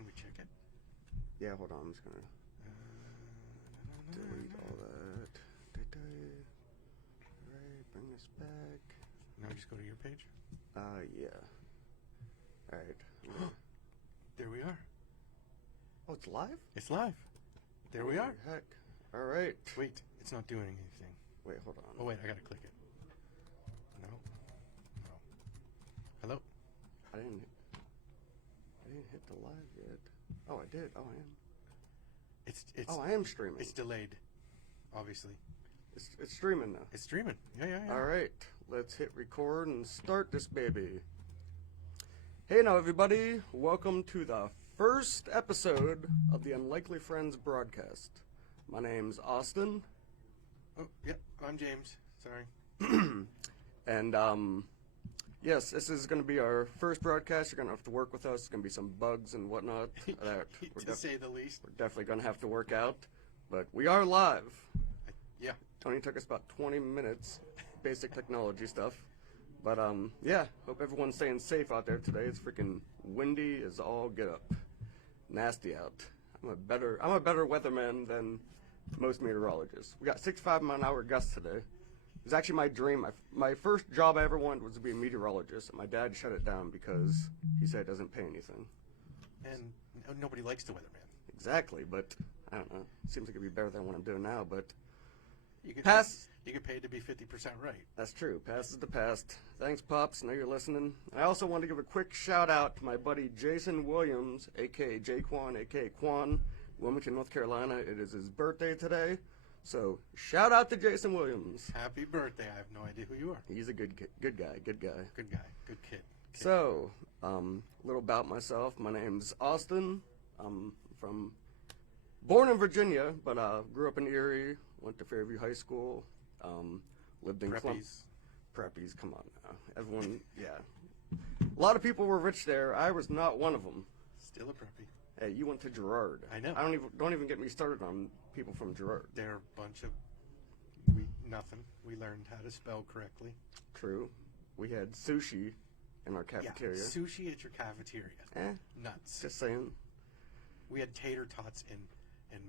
Can we check it? Yeah, hold on. I'm just gonna delete all that. Alright, bring this back. Now just go to your page. Yeah. Alright. There we are. Oh, it's live? It's live. There we are. Heck. Alright. Wait, it's not doing anything. Wait, hold on. Oh, wait, I gotta click it. No. No. Hello? I didn't hit the live yet. Oh, I did. Oh, I am. It's I am streaming. It's delayed, obviously. It's streaming now. It's streaming. Yeah. Alright, let's hit record and start this baby. Hey now everybody, welcome to the first episode of the Unlikely Friends broadcast. My name's Austin. Oh, yeah, I'm James. Sorry. And yes, this is going to be our first broadcast. You're going to have to work with us. There's going to be some bugs and whatnot that to say the least. we're definitely going to have to work out. But we are live. Yeah. Only took us about 20 minutes, basic technology stuff. But yeah, hope everyone's staying safe out there today. It's freaking windy as all get up. Nasty out. I'm a better weatherman than most meteorologists. We got 65-mile-an-hour gusts today. It was actually my dream. My first job I ever wanted was to be a meteorologist, and my dad shut it down because he said it doesn't pay anything. And nobody likes the weatherman. Exactly, but I don't know. It seems like it'd be better than what I'm doing now, but You get Pass. You get paid to be 50% right. that's true. Past is the past. Thanks, Pops. Know you're listening. I also want to give a quick shout-out to my buddy Jason Williams, a.k.a. Jaquan, a.k.a. Quan, Wilmington, North Carolina. It is his birthday today. So, shout out to Jason Williams. Happy birthday. I have no idea who you are. He's a good guy. Good guy. Good kid. So, a little about myself. My name's Austin. I'm born in Virginia, but grew up in Erie. Went to Fairview High School. Lived in Preppies. Preppies, come on now. Everyone, yeah. A lot of people were rich there. I was not one of them. Still a preppy. Hey, you went to Girard. I know. Don't even get me started on people from Girard. They're a bunch of nothing. We learned how to spell correctly. True. We had sushi in our cafeteria. Yeah, sushi at your cafeteria. Nuts. Just saying. We had tater tots and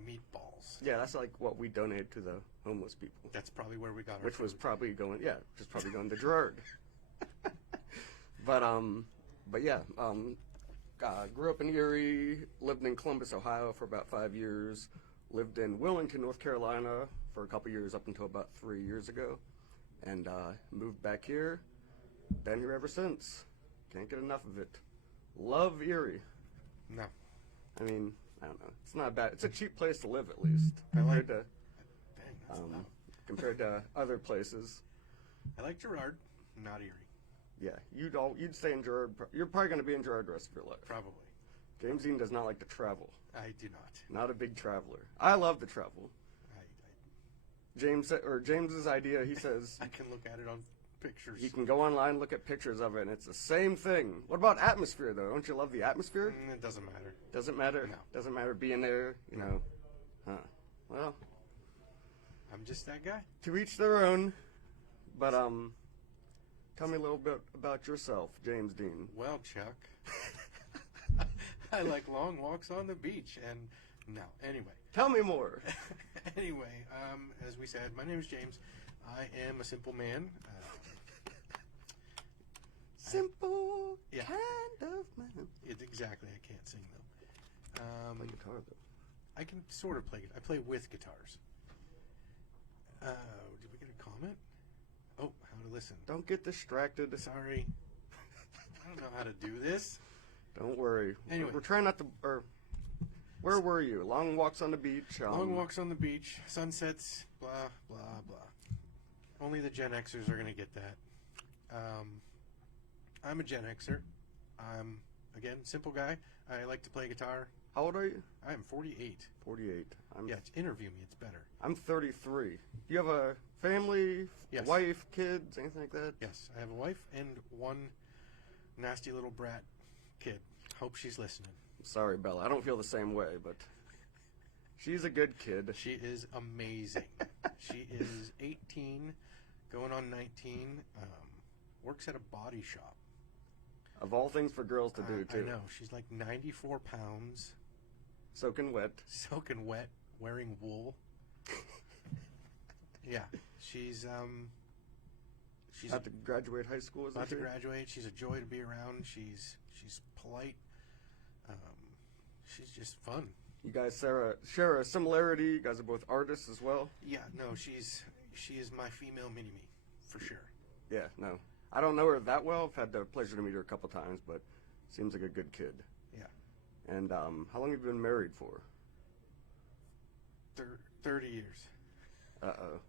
meatballs. Yeah, that's like what we donated to the homeless people. That's probably where we got our Which was food. probably going to Girard. But yeah, grew up in Erie, lived in Columbus, Ohio for about 5 years, lived in Wilmington, North Carolina for a couple years up until about 3 years ago, and moved back here. Been here ever since. Can't get enough of it. Love Erie. No. I mean, I don't know. It's not bad. It's a cheap place to live, at least, I like- compared to Dang, that's loud. compared to other places. I like Girard, not Erie. Yeah, you'd stay in Girard. You're probably going to be in Girard the rest of your life. Probably. James Dean does not like to travel. I do not. Not a big traveler. I love to travel. James's idea. He says I can look at it on pictures. you can go online, look at pictures of it, and it's the same thing. What about atmosphere, though? Don't you love the atmosphere? It doesn't matter. Doesn't matter. No. Doesn't matter being there. You know. Huh. Well, I'm just that guy. to each their own. But tell me a little bit about yourself, James Dean. Well, Chuck, I like long walks on the beach, and no. Anyway. Tell me more. Anyway, as we said, my name is James. I am a simple man. Simple Yeah. kind of man. Exactly. I can't sing though. Play guitar though. I can sort of play. I play with guitars. Did we get a comment? Oh, how to listen. Don't get distracted. Sorry. I don't know how to do this. Don't worry. Anyway. We're trying not to. Where were you? Long walks on the beach. Long walks on the beach, sunsets, blah, blah, blah. Only the Gen Xers are going to get that. I'm a Gen Xer. I'm, again, simple guy. I like to play guitar. How old are you? I am 48. 48. Yeah, interview me. It's better. I'm 33. Do you have a family, Yes. wife, kids, anything like that? Yes, I have a wife and one nasty little brat kid. Hope she's listening. Sorry, Bella. I don't feel the same way, but she's a good kid. She is amazing. She is 18, going on 19, works at a body shop. Of all things for girls to do, too. I know. She's like 94 pounds, Soaking wet. soaking wet, wearing wool. Yeah, she's About to graduate high school, is about that to it? graduate. She's a joy to be around. She's polite. She's just fun. You guys share a similarity. You guys are both artists as well. Yeah, no, she is my female mini-me, for sure. Yeah, no. I don't know her that well. I've had the pleasure to meet her a couple times, but seems like a good kid. Yeah. And how long have you been married for? 30 years. Uh-oh.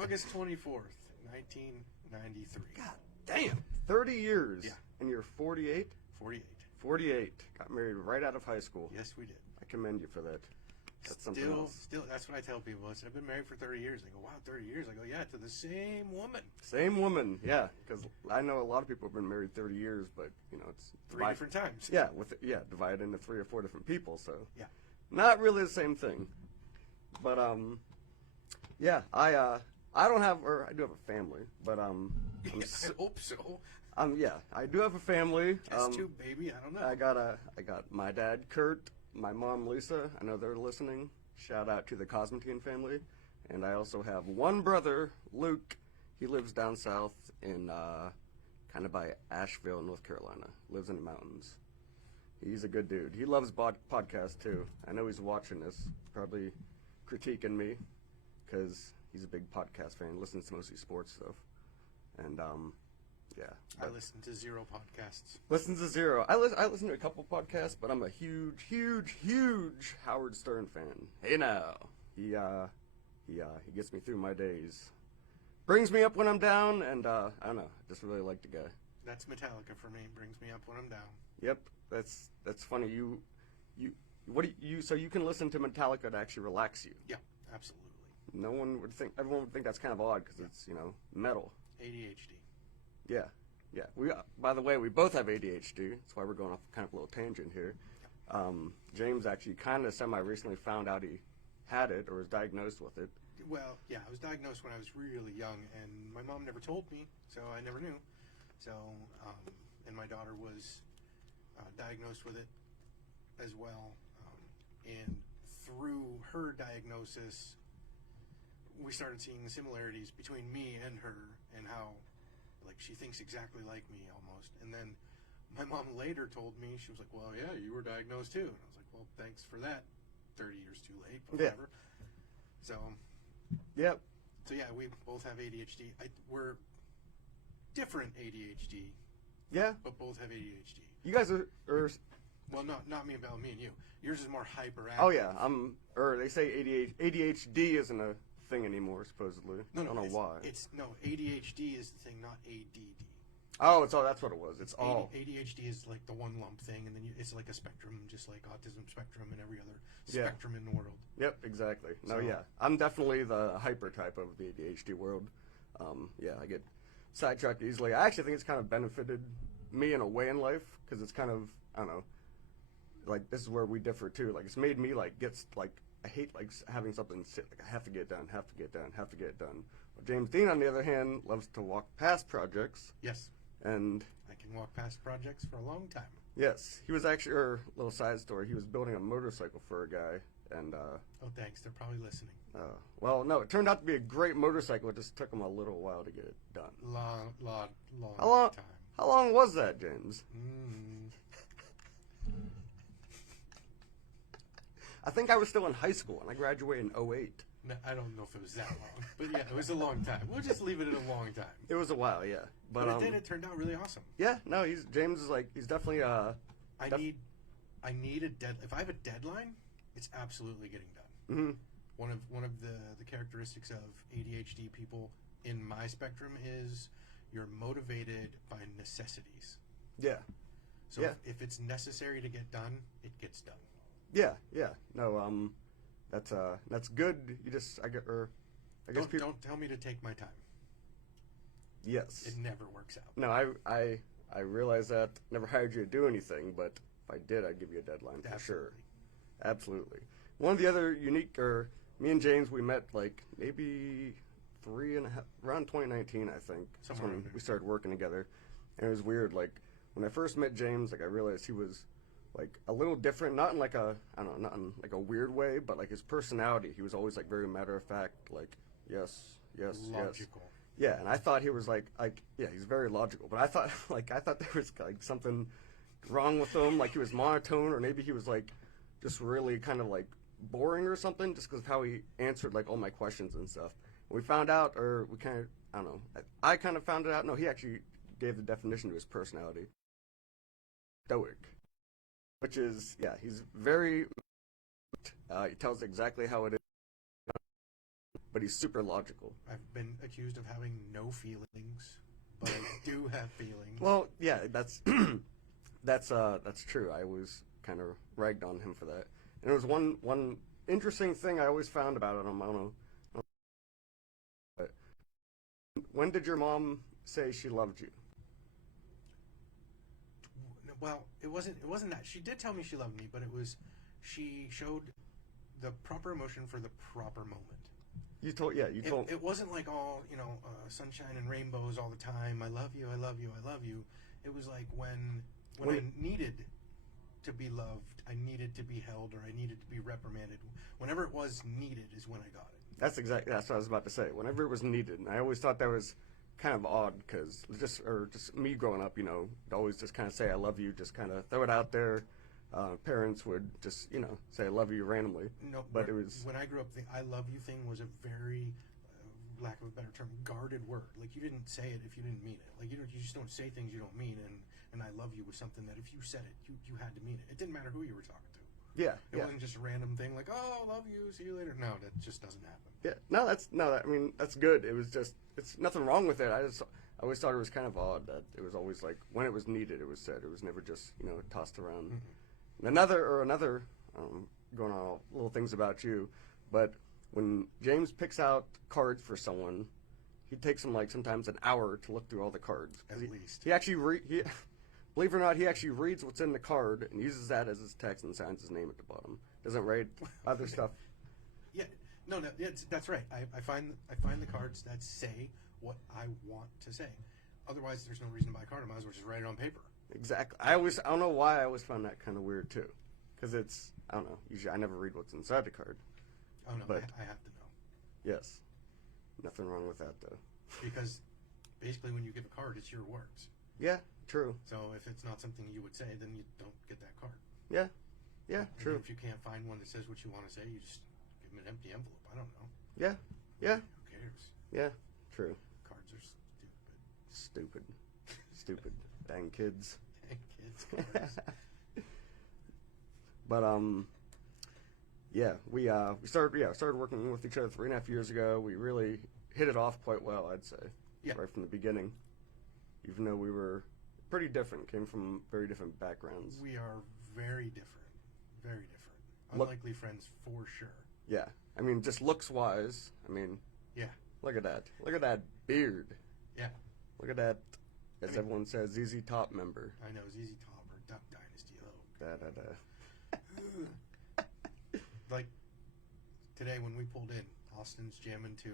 August 24th, 1993. God damn. 30 years. Yeah. And you're 48? 48. 48. Got married right out of high school. Yes, we did. I commend you for that. That's something else. Still, that's what I tell people. I said, I've been married for 30 years. They go, wow, 30 years? I go, yeah, to the same woman. Same woman, yeah. Because I know a lot of people have been married 30 years, but, you know, it's... Three different times. Yeah, divided into 3 or 4 different people, so... Yeah. Not really the same thing. But, yeah, I don't have... Or I do have a family, but, I hope so. yeah, I do have a family. That's too, baby. I don't know. I got my dad, Kurt, my mom, Lisa. I know they're listening. Shout out to the Cosmentine family. And I also have one brother, Luke. He lives down south in kind of by Asheville, North Carolina. Lives in the mountains. He's a good dude. He loves podcasts too. I know he's watching this, probably critiquing me because he's a big podcast fan. Listens to mostly sports stuff. And yeah. I listen to 0 podcasts. Listen to 0. I listen to a couple podcasts, but I'm a huge Howard Stern fan. Hey now, he gets me through my days, brings me up when I'm down, and I don't know, just really like the guy. That's Metallica for me. Brings me up when I'm down. Yep, that's funny. So you can listen to Metallica to actually relax you. Yeah, absolutely. Everyone would think that's kind of odd because it's metal. ADHD. Yeah. By the way, we both have ADHD. That's why we're going off kind of a little tangent here. James actually kind of semi-recently found out he had it or was diagnosed with it. Well, yeah, I was diagnosed when I was really young, and my mom never told me, so I never knew. So, and my daughter was diagnosed with it as well. And through her diagnosis, we started seeing similarities between me and her, and how like she thinks exactly like me almost. And then my mom later told me, she was like, well, yeah, you were diagnosed too. And I was like, well, thanks for that. 30 years too late, but Yeah. whatever. So, Yep. so yeah, we both have ADHD. We're different ADHD, Yeah. but both have ADHD. You guys are Well, not me and you. Yours is more hyperactive. oh yeah, they say ADHD isn't a thing anymore, supposedly. No, I don't know why. ADHD is the thing, not ADD. Oh, that's what it was. It's all. ADHD is like the one lump thing, and then it's like a spectrum, just like autism spectrum and every other Yeah. spectrum in the world. Yep, exactly. No, So- yeah. I'm definitely the hyper type of the ADHD world. Yeah, I get sidetracked easily. I actually think it's kind of benefited me in a way in life, because it's kind of, I don't know, like, this is where we differ too. Like, it's made me, like, I hate, like, having something sit, like, I have to get it done. Well, James Dean, on the other hand, loves to walk past projects, Yes, and I can walk past projects for a long time. yes, he was actually, or little side story, he was building a motorcycle for a guy, and, Oh, thanks. They're probably listening. well, no, it turned out to be a great motorcycle. It just took him a little while to get it done. Long How long? time. How long was that, James? I think I was still in high school, and I graduated in 2008. No, I don't know if it was that long, but yeah, it was a long time. We'll just leave it at a long time. It was a while, yeah. But it did. It turned out really awesome. Yeah, no, James is like, he's definitely, I need a if I have a deadline, it's absolutely getting done. mhm. One of the characteristics of ADHD people in my spectrum is you're motivated by necessities. Yeah, So Yeah. if it's necessary to get done, it gets done. yeah. No, that's good. You just, I guess people, Don't tell me to take my time. yes. It never works out. No, I realize that. Never hired you to do anything, but if I did, I'd give you a deadline for sure. Absolutely. One of the other unique, me and James, we met like maybe around 2019, I think. That's Somewhere when around there. we started working together. And it was weird. Like when I first met James, like I realized he was like a little different, not in like a I don't know, not in like a weird way, but like his personality. He was always like very matter of fact, like yes, yes, yes. Logical. Yeah, and I thought he was like yeah, he's very logical. But I thought I thought there was like something wrong with him, like he was monotone, or maybe he was like just really kind of like boring or something, just because of how he answered like all my questions and stuff. We found out, or we kind of I don't know, I kind of found it out. No, he actually gave the definition to his personality. Stoic, which is yeah, he's very. He tells exactly how it is, but he's super logical. I've been accused of having no feelings, but I do have feelings. Well, yeah, that's that's true. I always kind of ragged on him for that. And it was one interesting thing I always found about him. I don't know. But when did your mom say she loved you? Well, it wasn't that. She did tell me she loved me, but it was she showed the proper emotion for the proper moment. You told It wasn't like all sunshine and rainbows all the time. I love you, I love you, I love you. It was like when I needed to be loved, I needed to be held, or I needed to be reprimanded. Whenever it was needed is when I got it. That's what I was about to say. Whenever it was needed, and I always thought that was kind of odd because just me growing up, always just kind of say I love you, just kind of throw it out there. Parents would just say I love you randomly. No, but it was when I grew up, the I love you thing was a very lack of a better term, guarded word. Like you didn't say it if you didn't mean it. Like you just don't say things you don't mean. And I love you was something that if you said it, you had to mean it. It didn't matter who you were talking to. Yeah, it wasn't just a random thing like, oh, love you, see you later. No, that just doesn't happen. Yeah, I mean that's good. It was just it's nothing wrong with it. I always thought it was kind of odd that it was always like when it was needed, it was said. It was never just tossed around. Mm-hmm. Another going on all little things about you, but when James picks out cards for someone, he takes him like sometimes an hour to look through all the cards. At least he actually believe it or not, he actually reads what's in the card and uses that as his text and signs his name at the bottom. Doesn't write other stuff. Yeah, no, that's right. I find the cards that say what I want to say. Otherwise, there's no reason to buy a card. I might as well just write it on paper. Exactly. I don't know why I always found that kind of weird too, because I don't know. Usually, I never read what's inside the card. Oh no, but I have to know. Yes, nothing wrong with that though. Because basically, when you give a card, it's your words. Yeah, true. So if it's not something you would say, then you don't get that card. Yeah, true. If you can't find one that says what you want to say, you just give them an empty envelope. I don't know. Yeah. Who cares? Yeah, true. Cards are Stupid. Dang kids. Dang kids. Cards. But yeah, we started working with each other 3.5 years ago. We really hit it off quite well, I'd say. Yeah. Right from the beginning. Even though we were pretty different, came from very different backgrounds. We are very different. Very different. Unlikely friends for sure. Yeah. I mean, just looks-wise, yeah. Look at that. Look at that beard. Yeah. Look at that, as everyone says, ZZ Top member. I know, ZZ Top or Duck Dynasty. Like, today when we pulled in, Austin's jamming to,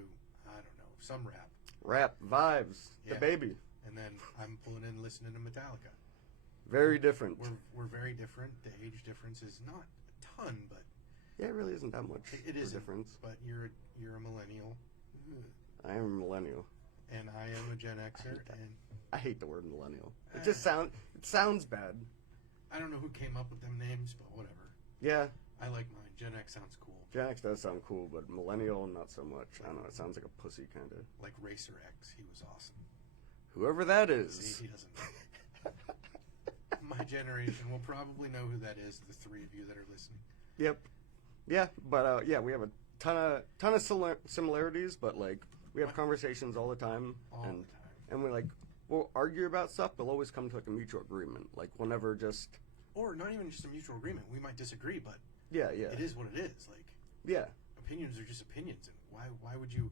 I don't know, some rap. Rap, vibes, yeah. The baby. And then I'm pulling in listening to Metallica. Very different. We're very different. The age difference is not a ton, but yeah, it really isn't that much. It isn't. Difference. But you're a millennial. I am a millennial. And I am a Gen Xer. I hate the word millennial. It just sounds bad. I don't know who came up with them names, but whatever. Yeah. I like mine. Gen X sounds cool. Gen X does sound cool, but millennial, not so much. I don't know. It sounds like a pussy kind of. Like Racer X. He was awesome. Whoever that is. See, he doesn't know. My generation will probably know who that is, the three of you that are listening. Yep. Yeah, but yeah, we have a ton of similarities, but like we have conversations all the time. All the time. And we'll argue about stuff, but we'll always come to like a mutual agreement. Like we'll never just. Or not even just a mutual agreement. We might disagree, but yeah. It is what it is. Like yeah. Opinions are just opinions, and why would you?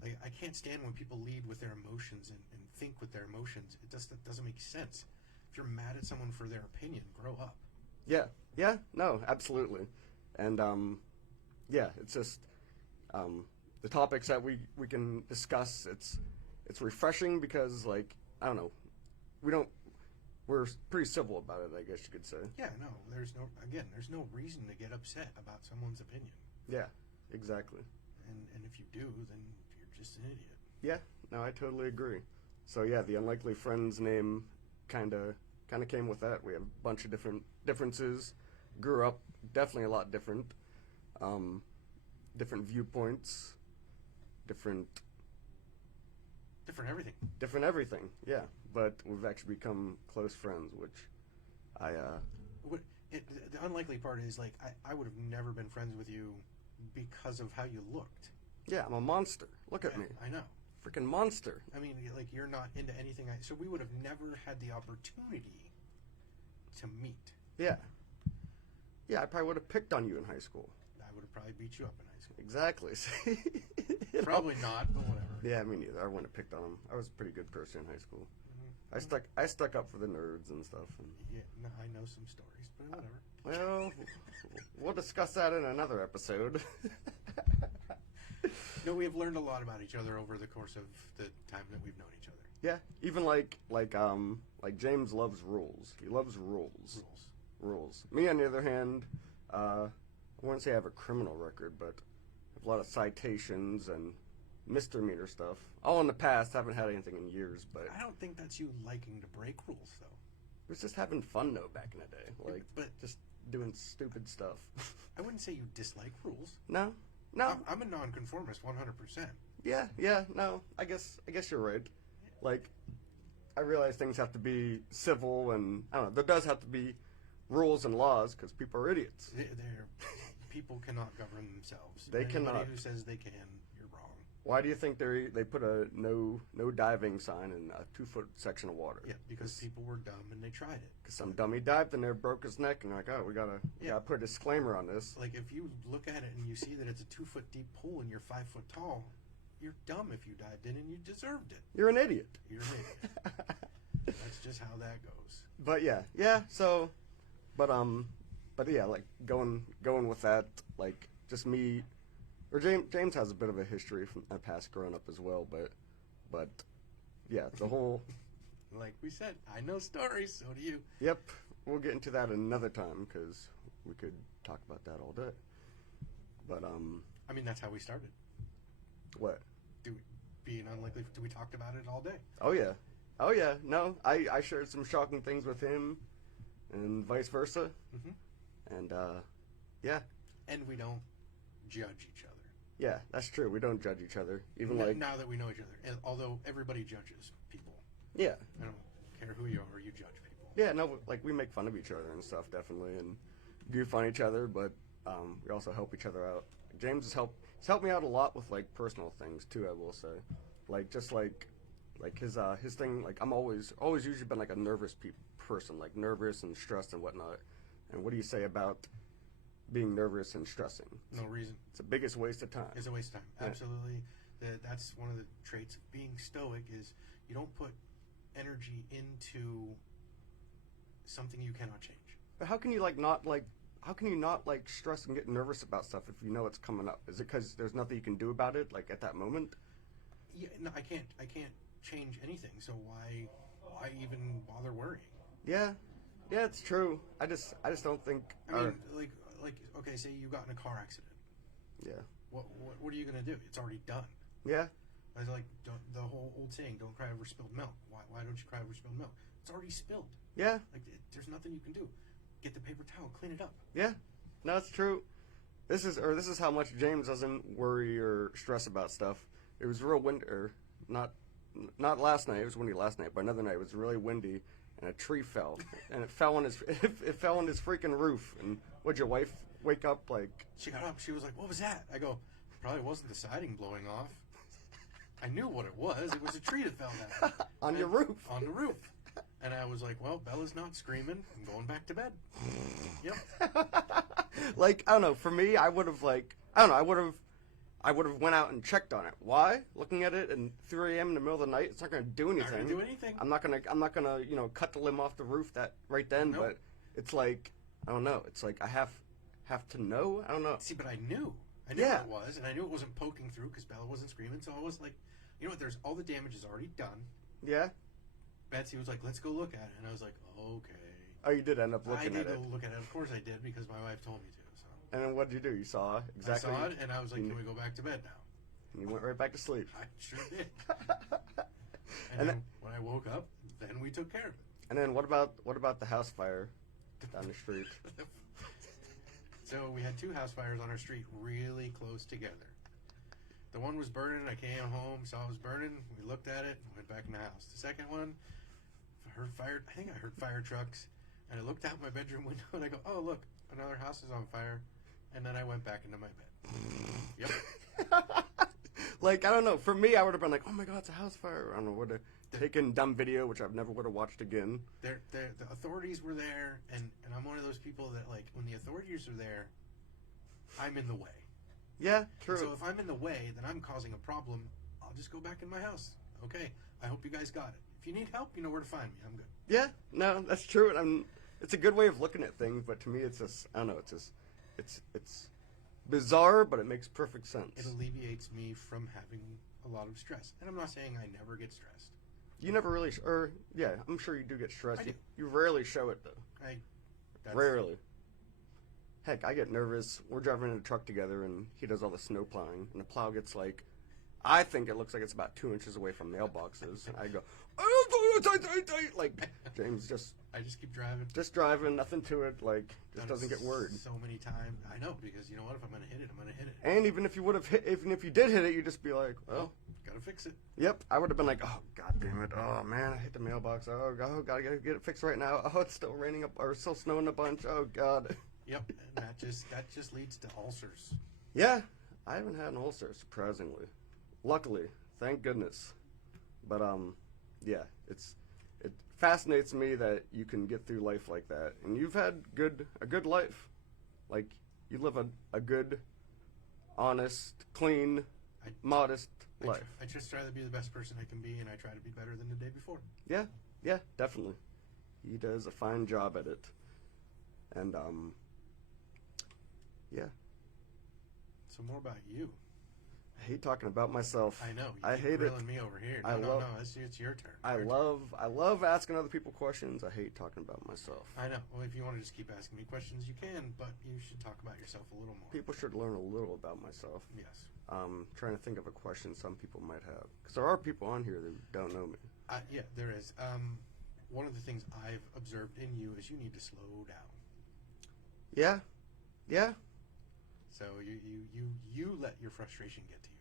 Like I can't stand when people lead with their emotions and think with their emotions. That doesn't make sense. If you're mad at someone for their opinion, grow up. Yeah, no, absolutely. And yeah, it's just the topics that we can discuss. It's refreshing because like I don't know, we don't. We're pretty civil about it, I guess you could say. Yeah, no, there's no reason to get upset about someone's opinion. Yeah, exactly. And if you do, then you're just an idiot. Yeah, no, I totally agree. So yeah, the Unlikely Friends name kind of came with that. We have a bunch of different differences. Grew up definitely a lot different. Different viewpoints, different everything. Yeah, but we've actually become close friends, which the unlikely part is, like, I would have never been friends with you because of how you looked. Yeah, I'm a monster. Look at me. I know. Freaking monster. I mean, like, you're not into anything. So we would have never had the opportunity to meet. Yeah. Yeah, I probably would have picked on you in high school. I would have probably beat you up in high school. Exactly. Probably not, but whatever. Yeah, me neither. I wouldn't have picked on him. I was a pretty good person in high school. Mm-hmm. I stuck up for the nerds and stuff. And yeah, no, I know some stories, but whatever. Well, we'll discuss that in another episode. No, we have learned a lot about each other over the course of the time that we've known each other. Yeah, even like James loves rules. He loves rules. Rules. Me, on the other hand, I wouldn't say I have a criminal record, but I have a lot of citations and misdemeanor stuff. All in the past. Haven't had anything in years, but I don't think that's you liking to break rules, though. It was just having fun, though, back in the day. Like, but just doing stupid stuff. I wouldn't say you dislike rules. No. I'm a nonconformist, 100%. Yeah, no. I guess you're right. Like, I realize things have to be civil, and I don't know. There does have to be rules and laws because people are idiots. People cannot govern themselves. They cannot. Anybody who says they can, you're wrong. Why do you think they put a no diving sign in a 2-foot section of water? Yeah, because people were dumb and they tried it. Because some dummy dived in there, broke his neck, and they're like, oh, we gotta put a disclaimer on this. Like, if you look at it and you see that it's a 2-foot deep pool and you're 5 foot tall, you're dumb if you dived in and you deserved it. You're an idiot. You're an idiot. That's just how that goes. But yeah. So, but yeah, like going with that, like just me, or James has a bit of a history from my past growing up as well, but yeah, the whole. Like we said, I know stories, so do you. Yep, we'll get into that another time because we could talk about that all day. But I mean, that's how we started. What? Being unlikely. We talked about it all day. Oh yeah. No, I shared some shocking things with him, and vice versa. Mm-hmm. And yeah. And we don't judge each other. Yeah, that's true. We don't judge each other, even now that we know each other. And although everybody judges people. Yeah. I don't care who you are. You judge people. Yeah, no, like we make fun of each other and stuff, definitely, and goof on each other, but we also help each other out. James has helped me out a lot with like personal things too. I will say, like just like his thing. Like I'm always usually been like a nervous person, like nervous and stressed and whatnot. And what do you say about being nervous and stressing? No reason. It's the biggest waste of time. It's a waste of time. Yeah. Absolutely. That's one of the traits of being stoic is you don't put energy into something you cannot change. But how can you not stress and get nervous about stuff if you know it's coming up? Is it because there's nothing you can do about it, like at that moment? Yeah, no, I can't change anything. So why even bother worrying? Yeah, it's true. I just don't think. I mean, like okay, say you got in a car accident. Yeah. What are you gonna do? It's already done. Yeah. It's like the whole old saying, "Don't cry over spilled milk." Why don't you cry over spilled milk? It's already spilled. Yeah. Like there's nothing you can do. Get the paper towel, clean it up. Yeah. No, it's true. This is how much James doesn't worry or stress about stuff. It was real windy, not last night. It was windy last night, but another night it was really windy, and a tree fell, and it fell on his freaking roof. And would your wife wake up like? She got up. She was like, "What was that?" I go, "Probably wasn't the siding blowing off." I knew what it was. It was a tree that fell down on your roof. On the roof. And I was like, "Well, Bella's not screaming. I'm going back to bed." Yep. Like I don't know. For me, I would have I would have went out and checked on it. Why? Looking at it at 3 a.m. in the middle of the night, it's not going to do anything. Not going to do anything. I'm not gonna cut the limb off the roof that right then. Nope. But it's like I don't know. It's like I have to know. I don't know. See, but I knew what it was, and I knew it wasn't poking through because Bella wasn't screaming. So I was like, you know what? There's all the damage is already done. Yeah. Betsy was like, let's go look at it. And I was like, okay. Oh, you did end up I looking did at it. go look at it. Of course I did, because my wife told me to. So And then what did you do? You saw exactly. I saw it, and I was like, can we go back to bed now? And you went right back to sleep. I sure did. And, And then when I woke up, then we took care of it. And then what about the house fire down the street? So we had 2 house fires on our street really close together. The one was burning. I came home, saw it was burning. We looked at it, went back in the house. The second one, I think I heard fire trucks, and I looked out my bedroom window and I go, oh look, another house is on fire. And then I went back into my bed. Yep. Like, I don't know. For me, I would have been like, oh my god, it's a house fire. I don't know, would have taken dumb video, which I've never would have watched again. The authorities were there, and I'm one of those people that, like, when the authorities are there, I'm in the way. Yeah, true. So if I'm in the way, then I'm causing a problem. I'll just go back in my house. Okay, I hope you guys got it. If you need help, you know where to find me. I'm good. Yeah, no, that's true. It's a good way of looking at things, but to me, it's just, I don't know, it's bizarre, but it makes perfect sense. It alleviates me from having a lot of stress. And I'm not saying I never get stressed. You never really, yeah, I'm sure you do get stressed. I do. You rarely show it, though. Rarely. Heck, I get nervous. We're driving in a truck together, and he does all the snow plowing, and the plow gets like, I think it looks like it's about 2 inches away from mailboxes, and I go, like, James I just keep driving. just driving, nothing to it, like, just doesn't get worried. So many times. I know, because you know what? If I'm going to hit it, I'm going to hit it. And even if you would have hit, even if you did hit it, you'd just be like, well, gotta fix it. yep. I would have been like, oh god damn it, oh man, I hit the mailbox. Oh god, gotta get it fixed right now. Oh, it's still raining up, or still snowing a bunch. Oh god. Yep, and that just leads to ulcers. Yeah, I haven't had an ulcer, surprisingly. Luckily, thank goodness. But yeah, it fascinates me that you can get through life like that, and you've had a good life. Like, you live a good, honest, clean, modest life. I just try to be the best person I can be, and I try to be better than the day before. Yeah, definitely. He does a fine job at it, and yeah. So more about you. I hate talking about myself. I know. I hate it. Grilling me over here. No, it's your turn. I love asking other people questions. I hate talking about myself. I know. Well, if you want to just keep asking me questions, you can, but you should talk about yourself a little more. People should learn a little about myself. Yes. Trying to think of a question some people might have, because there are people on here that don't know me. Yeah, there is. One of the things I've observed in you is you need to slow down. Yeah. So you let your frustration get to you.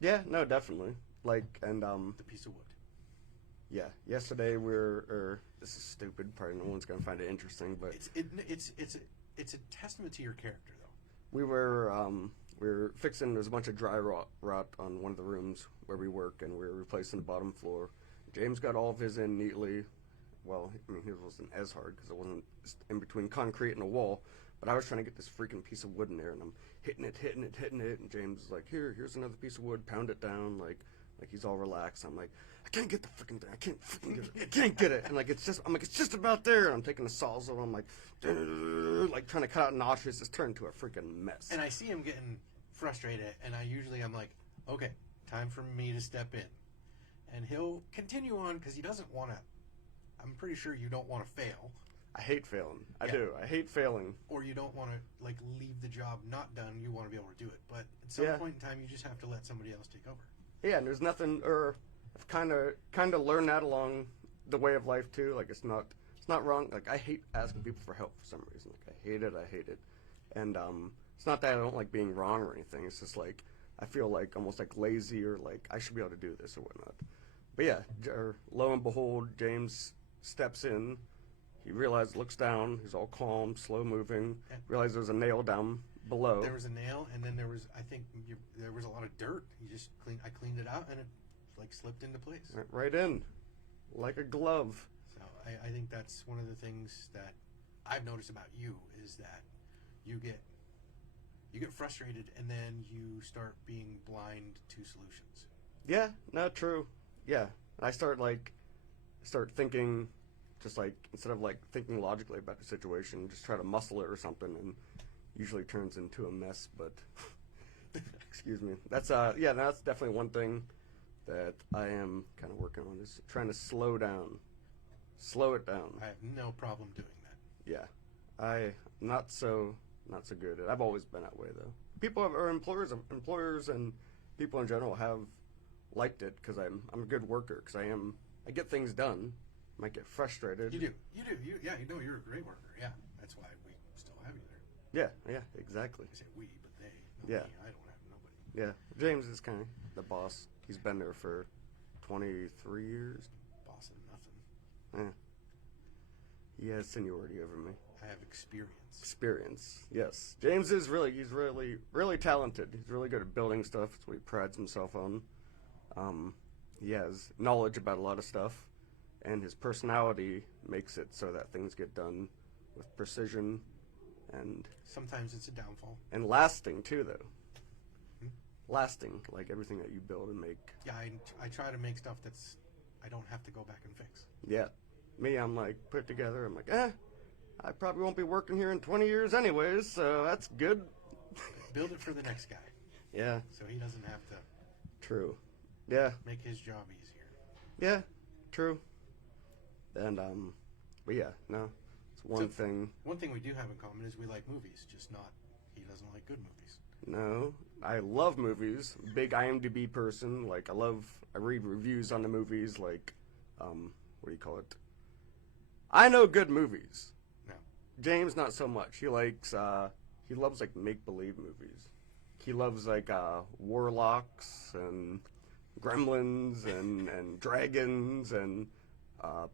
Yeah, no, definitely. Like, and The piece of wood. yeah. Yesterday this is stupid. Probably no one's gonna find it interesting, but it's a testament to your character, though. we were fixing. There's a bunch of dry rot on one of the rooms where we work, and we were replacing the bottom floor. James got all of his in neatly. Well, I mean, his wasn't as hard because it wasn't in between concrete and a wall. But I was trying to get this freaking piece of wood in there, and I'm hitting it, and James is like, here's another piece of wood, pound it down, like he's all relaxed. I'm like, I can't get the freaking thing, I can't freaking get it, I can't get it, and like it's just about there, and I'm taking the sawzall, I'm like trying to cut out notches, it's turned into a freaking mess. And I see him getting frustrated, and I'm like, okay, time for me to step in, and he'll continue on because he doesn't want to. I'm pretty sure you don't want to fail. I hate failing. I Yeah. do. I hate failing. Or you don't want to, like, leave the job not done. You want to be able to do it. But at some Yeah. point in time, you just have to let somebody else take over. Yeah, and there's nothing, or I've kind of learned that along the way of life too. Like it's not wrong. Like I hate asking people for help for some reason. Like I hate it. And it's not that I don't like being wrong or anything. It's just like I feel like almost like lazy or like I should be able to do this or whatnot. But yeah, lo and behold, James steps in. He looks down. He's all calm, slow moving. Realized there's a nail down below. There was a nail, and then there was, I think, there was a lot of dirt. I cleaned it out, and it like slipped into place. Went right in, like a glove. So I think that's one of the things that I've noticed about you is that you get frustrated, and then you start being blind to solutions. Yeah, not true. Yeah, I start thinking. Just like instead of like thinking logically about the situation, just try to muscle it or something, and usually turns into a mess. But excuse me. That's definitely one thing that I am kind of working on is trying to slow down. Slow it down. I have no problem doing that. Yeah, I not so good at. I've always been that way though. People have, or employers and people in general have liked it because I'm a good worker because I get things done. Might get frustrated. You do. Yeah, you know you're a great worker. Yeah, that's why we still have you there. Yeah, exactly. I say we, but they. Yeah. Me. I don't have nobody. Yeah, James is kind of the boss. He's been there for 23 years. Boss of nothing. Yeah. He has seniority over me. I have experience. Experience, yes. James is he's really talented. He's really good at building stuff. That's what he prides himself on. He has knowledge about a lot of stuff, and his personality makes it so that things get done with precision and Sometimes it's a downfall. lasting too, though. Lasting, like everything that you build and make. Yeah, I try to make stuff that's I don't have to go back and fix. Yeah. Me, I'm like, put it together. I'm like, I probably won't be working here in 20 years anyways, so that's good. Build it for the next guy, Yeah, so he doesn't have to true. Yeah, make his job easier. yeah, true. And, but yeah, no, it's one So- thing. One thing we do have in common is we like movies, just not he doesn't like good movies. No, I love movies. Big IMDb person. Like, I read reviews on the movies, like, what do you call it? I know good movies. No. James, not so much. He loves, like, make-believe movies. He loves, like, warlocks and gremlins and dragons and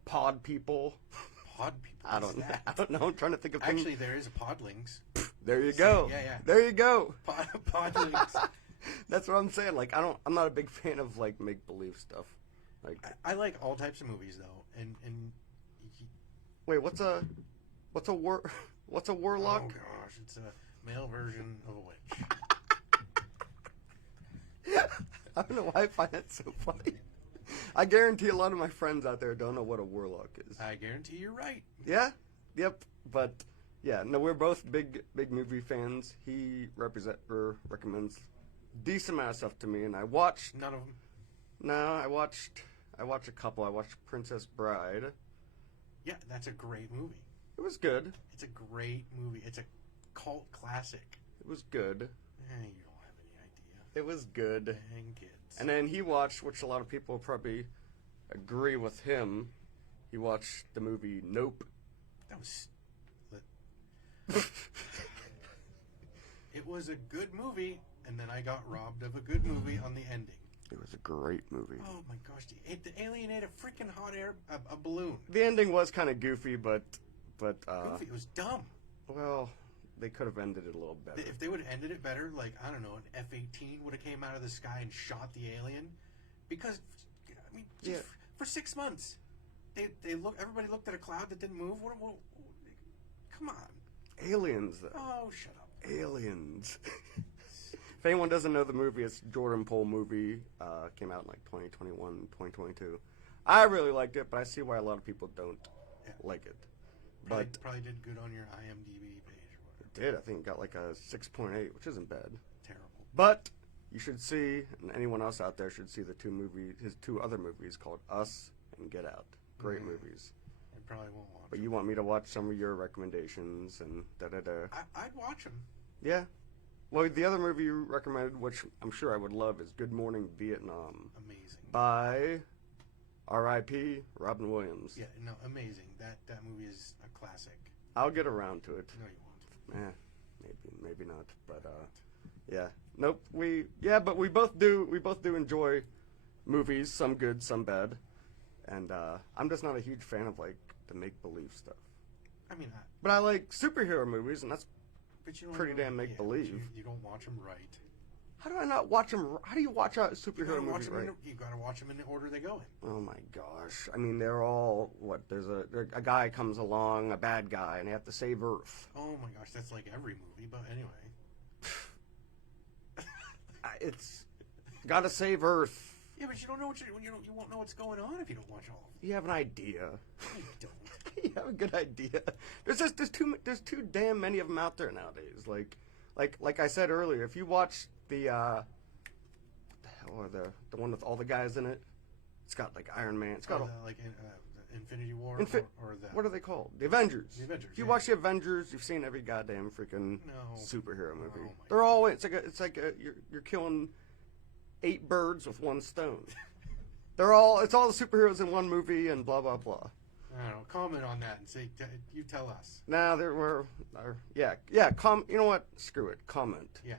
pod people. Pod people. I don't know. I'm trying to think of things. Actually, there is a Podlings. There you go. Yeah. There you go. Podlings. That's what I'm saying. Like, I'm not a big fan of, like, make-believe stuff. Like, I like all types of movies though, and wait, what's a warlock? oh gosh, it's a male version of a witch. I don't know why I find that so funny. I guarantee a lot of my friends out there don't know what a warlock is. I guarantee you're right. Yeah? Yep. But, yeah, no, we're both big movie fans. He recommends decent amount of stuff to me, and I watched... None of them. No, I watched a couple. I watched Princess Bride. Yeah, that's a great movie. It was good. It's a great movie. It's a cult classic. It was good. You don't have any idea. It was good. Dang kids. And then he watched, which a lot of people will probably agree with him, he watched the movie Nope. That was... It was a good movie, and then I got robbed of a good movie on the ending. It was a great movie. Oh my gosh, the alien ate a freaking hot air a balloon. The ending was kind of goofy, but Goofy, it was dumb. well, they could have ended it a little better. If they would have ended it better, like, I don't know, an F-18 would have came out of the sky and shot the alien. Because, I mean, Yeah. for 6 months, everybody looked at a cloud that didn't move. Come on. Aliens, though. Oh, shut up. Aliens. If anyone doesn't know the movie, it's a Jordan Peele movie. Came out in like 2021, 2022. I really liked it, but I see why a lot of people don't like it. Probably did good on your IMDb page or whatever. It did. I think it got like a 6.8, which isn't bad. Terrible. But you should see, and anyone else out there should see his two other movies called Us and Get Out. Great movies. I probably won't watch But them. you want me to watch some of your recommendations and da-da-da. I'd watch them. Yeah. Well, the other movie you recommended, which I'm sure I would love, is Good Morning Vietnam Amazing. by R.I.P. Robin Williams. Yeah, no, amazing. That movie is a classic. I'll get around to it. No, you won't. Maybe not. But yeah. Nope. But we both do enjoy movies, some good, some bad. And I'm just not a huge fan of like the make-believe stuff. I mean, But I like superhero movies, and that's but you don't pretty know- damn yeah, make-believe. but You don't watch them right. how do I not watch them? How do you watch a You superhero gotta watch movie them. right? You gotta watch them in the order they go in. Oh my gosh! I mean, they're all what? There's a guy comes along, a bad guy, and they have to save Earth. Oh my gosh, that's like every movie. But anyway, It's gotta save Earth. yeah, but you don't know what you won't know what's going on if you don't watch all of You have an idea. them. You don't. You have a good idea. There's too damn many of them out there nowadays. Like I said earlier, if you watch the what the hell are the one with all the guys in it, it's got like Iron Man. It's got like Infinity War or the What are they called? The Avengers. The Avengers, If you yeah. watch the Avengers, you've seen every goddamn freaking No. superhero movie. Oh, my They're all you're killing 8 birds with one stone. It's all the superheroes in one movie and blah blah blah. I don't know. Comment on that and say you tell us. Now you know what? Screw it. Comment. Yeah,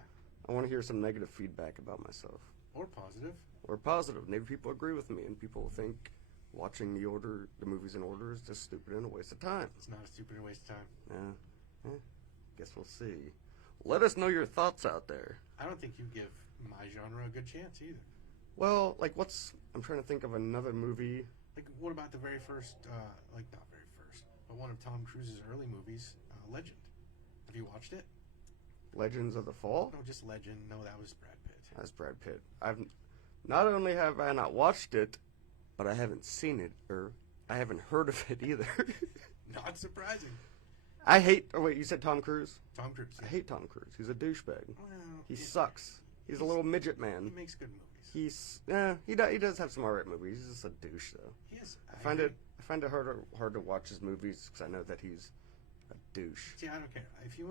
I want to hear some negative feedback about myself. or positive. Or positive. Maybe people agree with me and people think watching the movies in order is just stupid and a waste of time. It's not a stupid waste of time. Guess we'll see. Let us know your thoughts out there. I don't think you give my genre a good chance either. Well, like I'm trying to think of another movie. Like, what about the very first, not very first, but one of Tom Cruise's early movies, Legend? Have you watched it? Legends of the Fall? No, just Legend. No, that was Brad Pitt. That's Brad Pitt. Not only have I not watched it, but I haven't seen it, or I haven't heard of it either. Not surprising. Wait, you said Tom Cruise? Tom Cruise. I hate Tom Cruise. He's a douchebag. Well, He sucks. He's a little midget man. He makes good movies. He does have some alright movies. He's just a douche though. He is. I find it hard to watch his movies because I know that he's a douche. See, I don't care. If you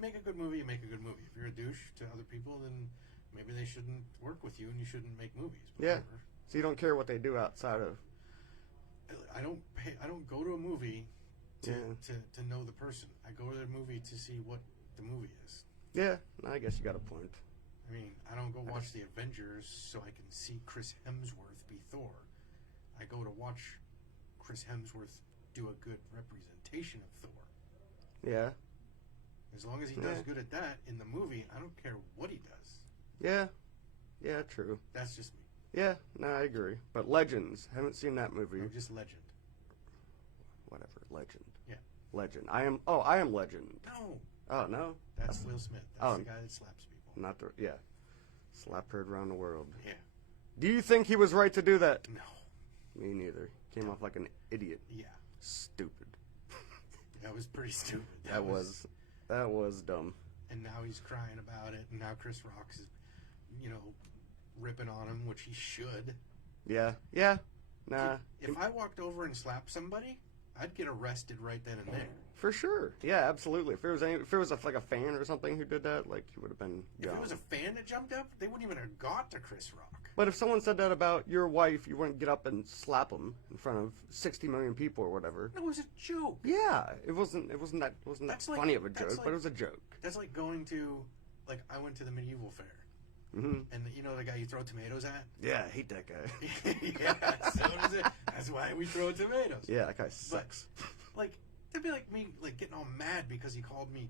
make a good movie, you make a good movie. If you're a douche to other people, then maybe they shouldn't work with you and you shouldn't make movies. Yeah. So you don't care what they do outside of. I don't go to a movie to know the person. I go to the movie to see what the movie is. Yeah, no, I guess you got a point. I mean, I don't go watch the Avengers so I can see Chris Hemsworth be Thor. I go to watch Chris Hemsworth do a good representation of Thor. Yeah. As long as he does good at that in the movie, I don't care what he does. Yeah. Yeah, true. That's just me. Yeah, no, I agree. But Legends, haven't seen that movie. No, just Legend. Whatever, Legend. Yeah. Legend. I am Legend. No. Oh, no? That's Will Smith. That's the guy that slaps people. Not slap heard around the world. Yeah. Do you think he was right to do that? No. Me neither. Came off like an idiot. Yeah. Stupid. That was pretty stupid. That was dumb. And now he's crying about it, and now Chris Rock is, ripping on him, which he should. Yeah. Yeah. Nah. If I walked over and slapped somebody, I'd get arrested right then and there. For sure. Yeah, absolutely. If it was like a fan or something who did that, like he would have been gone. If it was a fan that jumped up, they wouldn't even have got to Chris Rock. But if someone said that about your wife, you wouldn't get up and slap them in front of 60 million people or whatever. No, it was a joke. Yeah, it wasn't that funny of a joke, but it was a joke. That's like going to, I went to the medieval fair. Mm-hmm. And the guy you throw tomatoes at? Yeah, I hate that guy. Yeah, so does it. That's why we throw tomatoes. Yeah, that guy sucks. But, that'd be like me, getting all mad because he called me,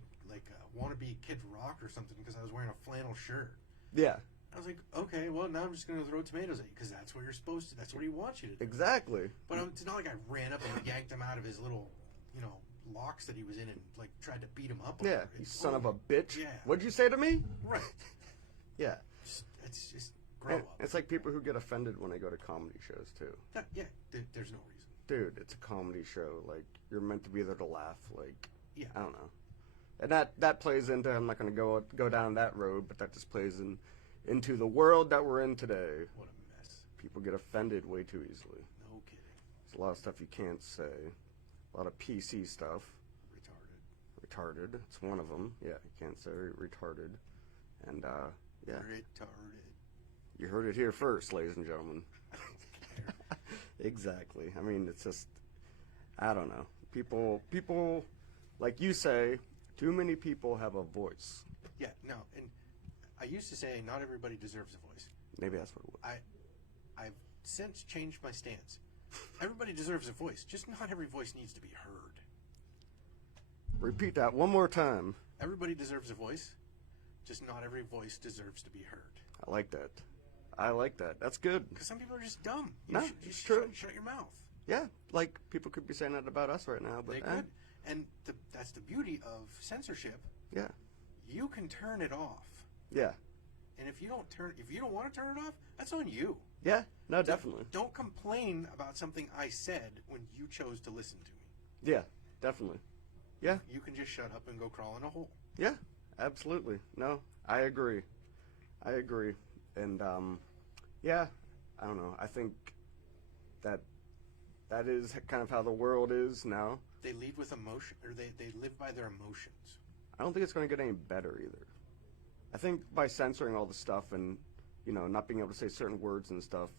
wannabe Kid Rock or something because I was wearing a flannel shirt. Yeah. I was like, okay, well, now I'm just going to throw tomatoes at you because that's what you're supposed to. That's what he wants you to do. Exactly. But it's not like I ran up and yanked him out of his little, locks that he was in and, tried to beat him up. Yeah, you son of a bitch. Yeah. What'd you say to me? Right. Yeah. It's just grow up. It's like people who get offended when they go to comedy shows, too. There's no reason. Dude, it's a comedy show. You're meant to be there to laugh. Yeah. I don't know. And that plays into, I'm not going to go down that road, but that just plays into the world that we're in today. What a mess. People get offended way too easily. No kidding. There's a lot of stuff you can't say. A lot of PC stuff. Retarded. It's one of them. Yeah, you can't say retarded. And, yeah. Retarded. You heard it here first, ladies and gentlemen. I don't care. Exactly. I mean, it's just, I don't know. People, like you say, too many people have a voice. Yeah, no, and I used to say not everybody deserves a voice. Maybe that's what it was. I've since changed my stance. Everybody deserves a voice, just not every voice needs to be heard. Repeat that one more time. Everybody deserves a voice, just not every voice deserves to be heard. I like that. That's good. Because some people are just dumb. It's true. Shut your mouth. Yeah, people could be saying that about us right now, but They could. And that's the beauty of censorship. Yeah. You can turn it off. Yeah. And if you don't want to turn it off, that's on you. Yeah. No, definitely. Don't complain about something I said when you chose to listen to me. Yeah, definitely. Yeah. You can just shut up and go crawl in a hole. Yeah, absolutely. No, I agree. And, yeah, I don't know. I think that that is kind of how the world is now. They lead with emotion, or they live by their emotions. I don't think it's going to get any better either. I think by censoring all the stuff and, not being able to say certain words and stuff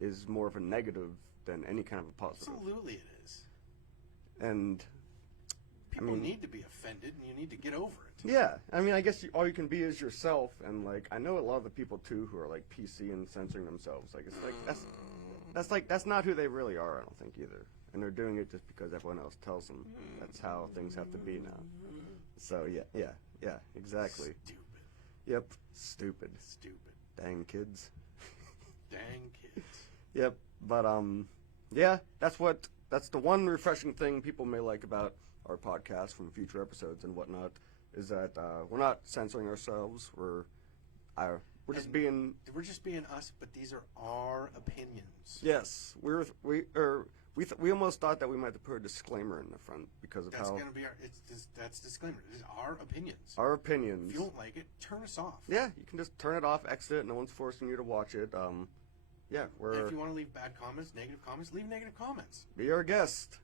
is more of a negative than any kind of a positive. Absolutely it is. And People need to be offended, and you need to get over it. yeah, I guess all you can be is yourself, and like I know a lot of the people too who are like PC and censoring themselves. Like it's like that's not who they really are. I don't think either, and they're doing it just because everyone else tells them that's how things have to be now. So yeah, exactly. Stupid. Yep, stupid. Dang kids. Dang kids. Yep, but yeah, that's the one refreshing thing people may like about our podcast from future episodes and whatnot is that we're not censoring ourselves. We're just being us, but these are our opinions. yes. We almost thought that we might have to put a disclaimer in the front because of That's how gonna be that's disclaimer. This is our opinions. our opinions. If you don't like it, turn us off. Yeah, you can just turn it off, exit it. No one's forcing you to watch it. Yeah, If you want to leave bad comments, negative comments, leave negative comments. be our guest.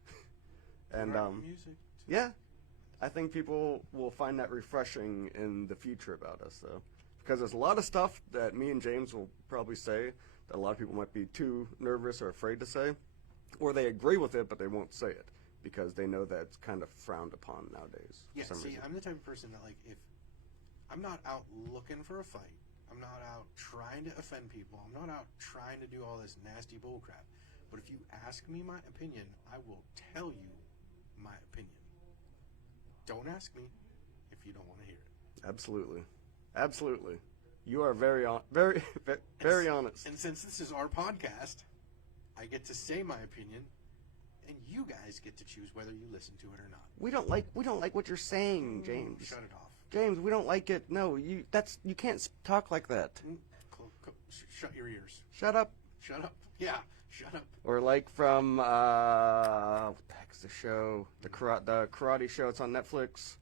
And Music. yeah, I think people will find that refreshing in the future about us, though. Because there's a lot of stuff that me and James will probably say that a lot of people might be too nervous or afraid to say. Or they agree with it, but they won't say it. Because they know that it's kind of frowned upon nowadays. Yeah, for some see, reason. I'm the type of person that, like, if I'm not out looking for a fight, I'm not out trying to offend people, I'm not out trying to do all this nasty bullcrap. But if you ask me my opinion, I will tell you my opinion. Don't ask me if you don't want to hear it. Absolutely. You are very honest. And since this is our podcast, I get to say my opinion, and you guys get to choose whether you listen to it or not. We don't like what you're saying, James. Shut it off. James, we don't like it. No, you can't talk like that. Shut your ears. Shut up. Shut up. Yeah, shut up. Or like from what the heck is the show? The karate show. It's on Netflix.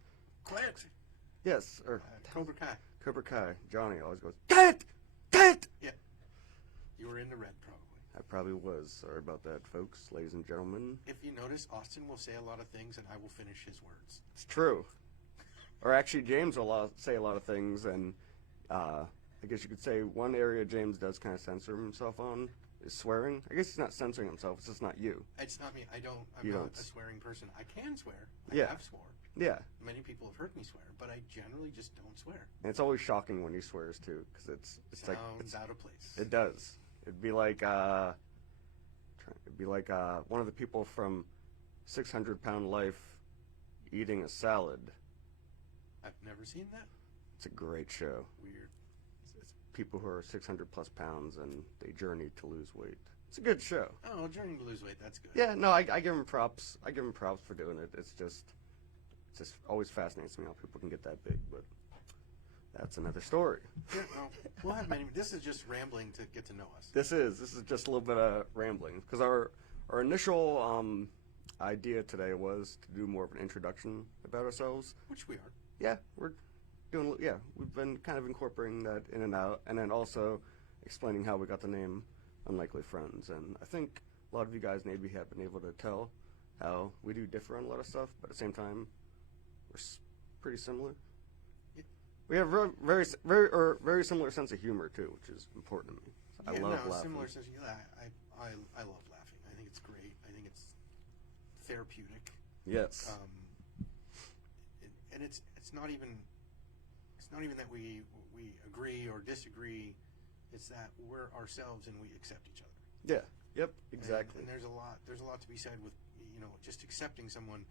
Quiet. Yes, or Cobra Kai. Cobra Kai. Johnny always goes, "Cut! Cut!" Yeah. You were in the red, probably. I probably was. Sorry about that, folks, ladies and gentlemen. If you notice, Austin will say a lot of things, and I will finish his words. It's true. Or actually, James will say a lot of things, and I guess you could say one area James does kind of censor himself on is swearing. I guess he's not censoring himself. It's just not you. It's not me. I'm You not don't. a swearing person. I can swear. Yeah. I have swore. Yeah. Many people have heard me swear, but I generally just don't swear. And it's always shocking when he swears too, because it's like Sounds out of place. it does. It'd be like one of the people from 600 Pound Life eating a salad. I've never seen that. It's a great show. Weird. It's people who are 600 plus pounds and they journey to lose weight. It's a good show. Oh, journey to lose weight. That's good. Yeah, no, I give him props. I give him props for doing it. It's just always fascinates me how people can get that big, but that's another story. Yeah, well, we'll have many. This is just rambling to get to know us. This is just a little bit of rambling because our initial idea today was to do more of an introduction about ourselves. Which we are. Yeah, we're doing. Yeah, we've been kind of incorporating that in and out, and then also explaining how we got the name Unlikely Friends. And I think a lot of you guys maybe have been able to tell how we do differ on a lot of stuff, but at the same time, we're pretty similar. We have very similar sense of humor too, which is important to me. I love laughing. Similar sense. Yeah, I love laughing. I think it's great. I think it's therapeutic. Yes. And it's not even that we agree or disagree. It's that we're ourselves and we accept each other. Yeah. Yep. Exactly. And there's a lot to be said with just accepting someone.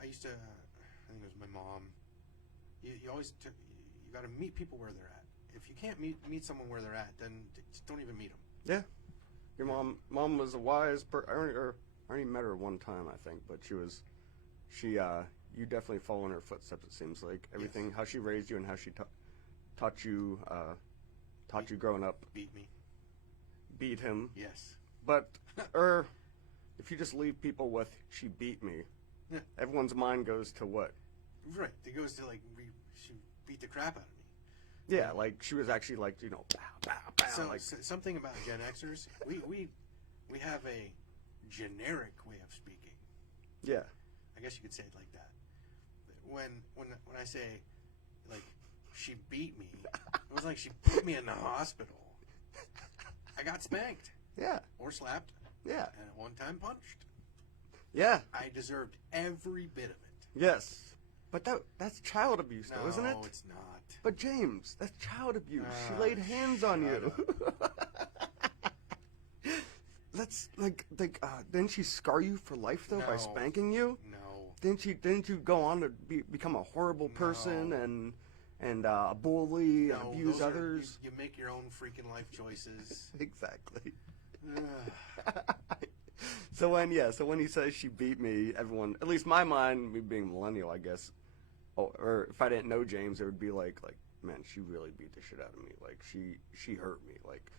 I used to, I think it was my mom. You always you got to meet people where they're at. If you can't meet someone where they're at, then just don't even meet them. Yeah. Your mom was a wise I only met her one time, I think, but you definitely follow in her footsteps, it seems like. Everything, yes. How she raised you and how she taught you growing up. Beat him. Yes. But, if you just leave people with, she beat me, yeah. Everyone's mind goes to what? Right. It goes to, she beat the crap out of me. Yeah, like, she was actually like, bow, bow, bow. So something about Gen Xers, we have generic way of speaking. Yeah. I guess you could say it like that. When I say, like, she beat me, it was like she put me in the hospital. I got spanked. Yeah. Or slapped. Yeah. And at one time punched. Yeah. I deserved every bit of it. Yes. But that's child abuse, though, isn't it? No, it's not. But James, that's child abuse. She laid hands on you. That's like didn't she scar you for life though by No. spanking you? No. Didn't you go on to become a horrible person No. and bully and No, abuse those are- others? you make your own freaking life choices. Exactly. Ugh. So when he says she beat me, everyone, at least my mind, me being millennial, I guess, or if I didn't know James, it would be like, man, she really beat the shit out of me. Like she hurt me. Like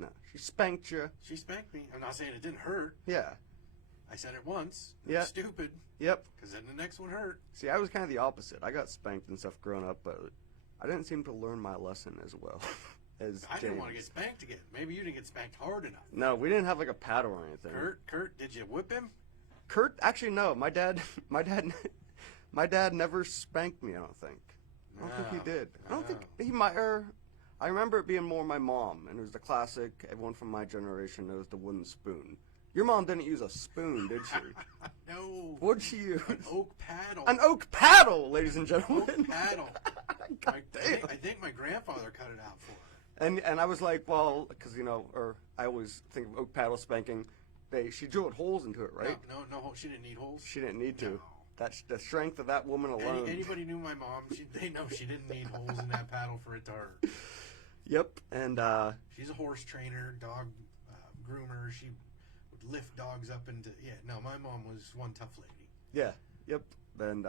no, she spanked you. She spanked me. I'm not saying it didn't hurt. Yeah. I said it once. It Yeah. was stupid. Yep. Because then the next one hurt. See, I was kind of the opposite. I got spanked and stuff growing up, but I didn't seem to learn my lesson as well as I James. didn't want to get spanked again. Maybe you didn't get spanked hard enough. No, we didn't have like a paddle or anything. Kurt, did you whip him? Kurt, actually, no. My dad never spanked me. I don't think. I don't think he did. I don't think he might. I remember it being more my mom, and it was the classic. Everyone from my generation knows the wooden spoon. Your mom didn't use a spoon, did she? No. What'd she use? An oak paddle. An oak paddle, ladies and gentlemen. Oak paddle. God damn. I think my grandfather cut it out for her. And I was like, well, because or I always think of oak paddle spanking. She drilled holes into it, right? No, she didn't need holes. She didn't need to. No. That's the strength of that woman alone. Anybody knew my mom, they know she didn't need holes in that paddle for it to hurt. Yep, and She's a horse trainer, dog groomer. She would lift dogs up into. Yeah, no, my mom was one tough lady. yeah, yep. And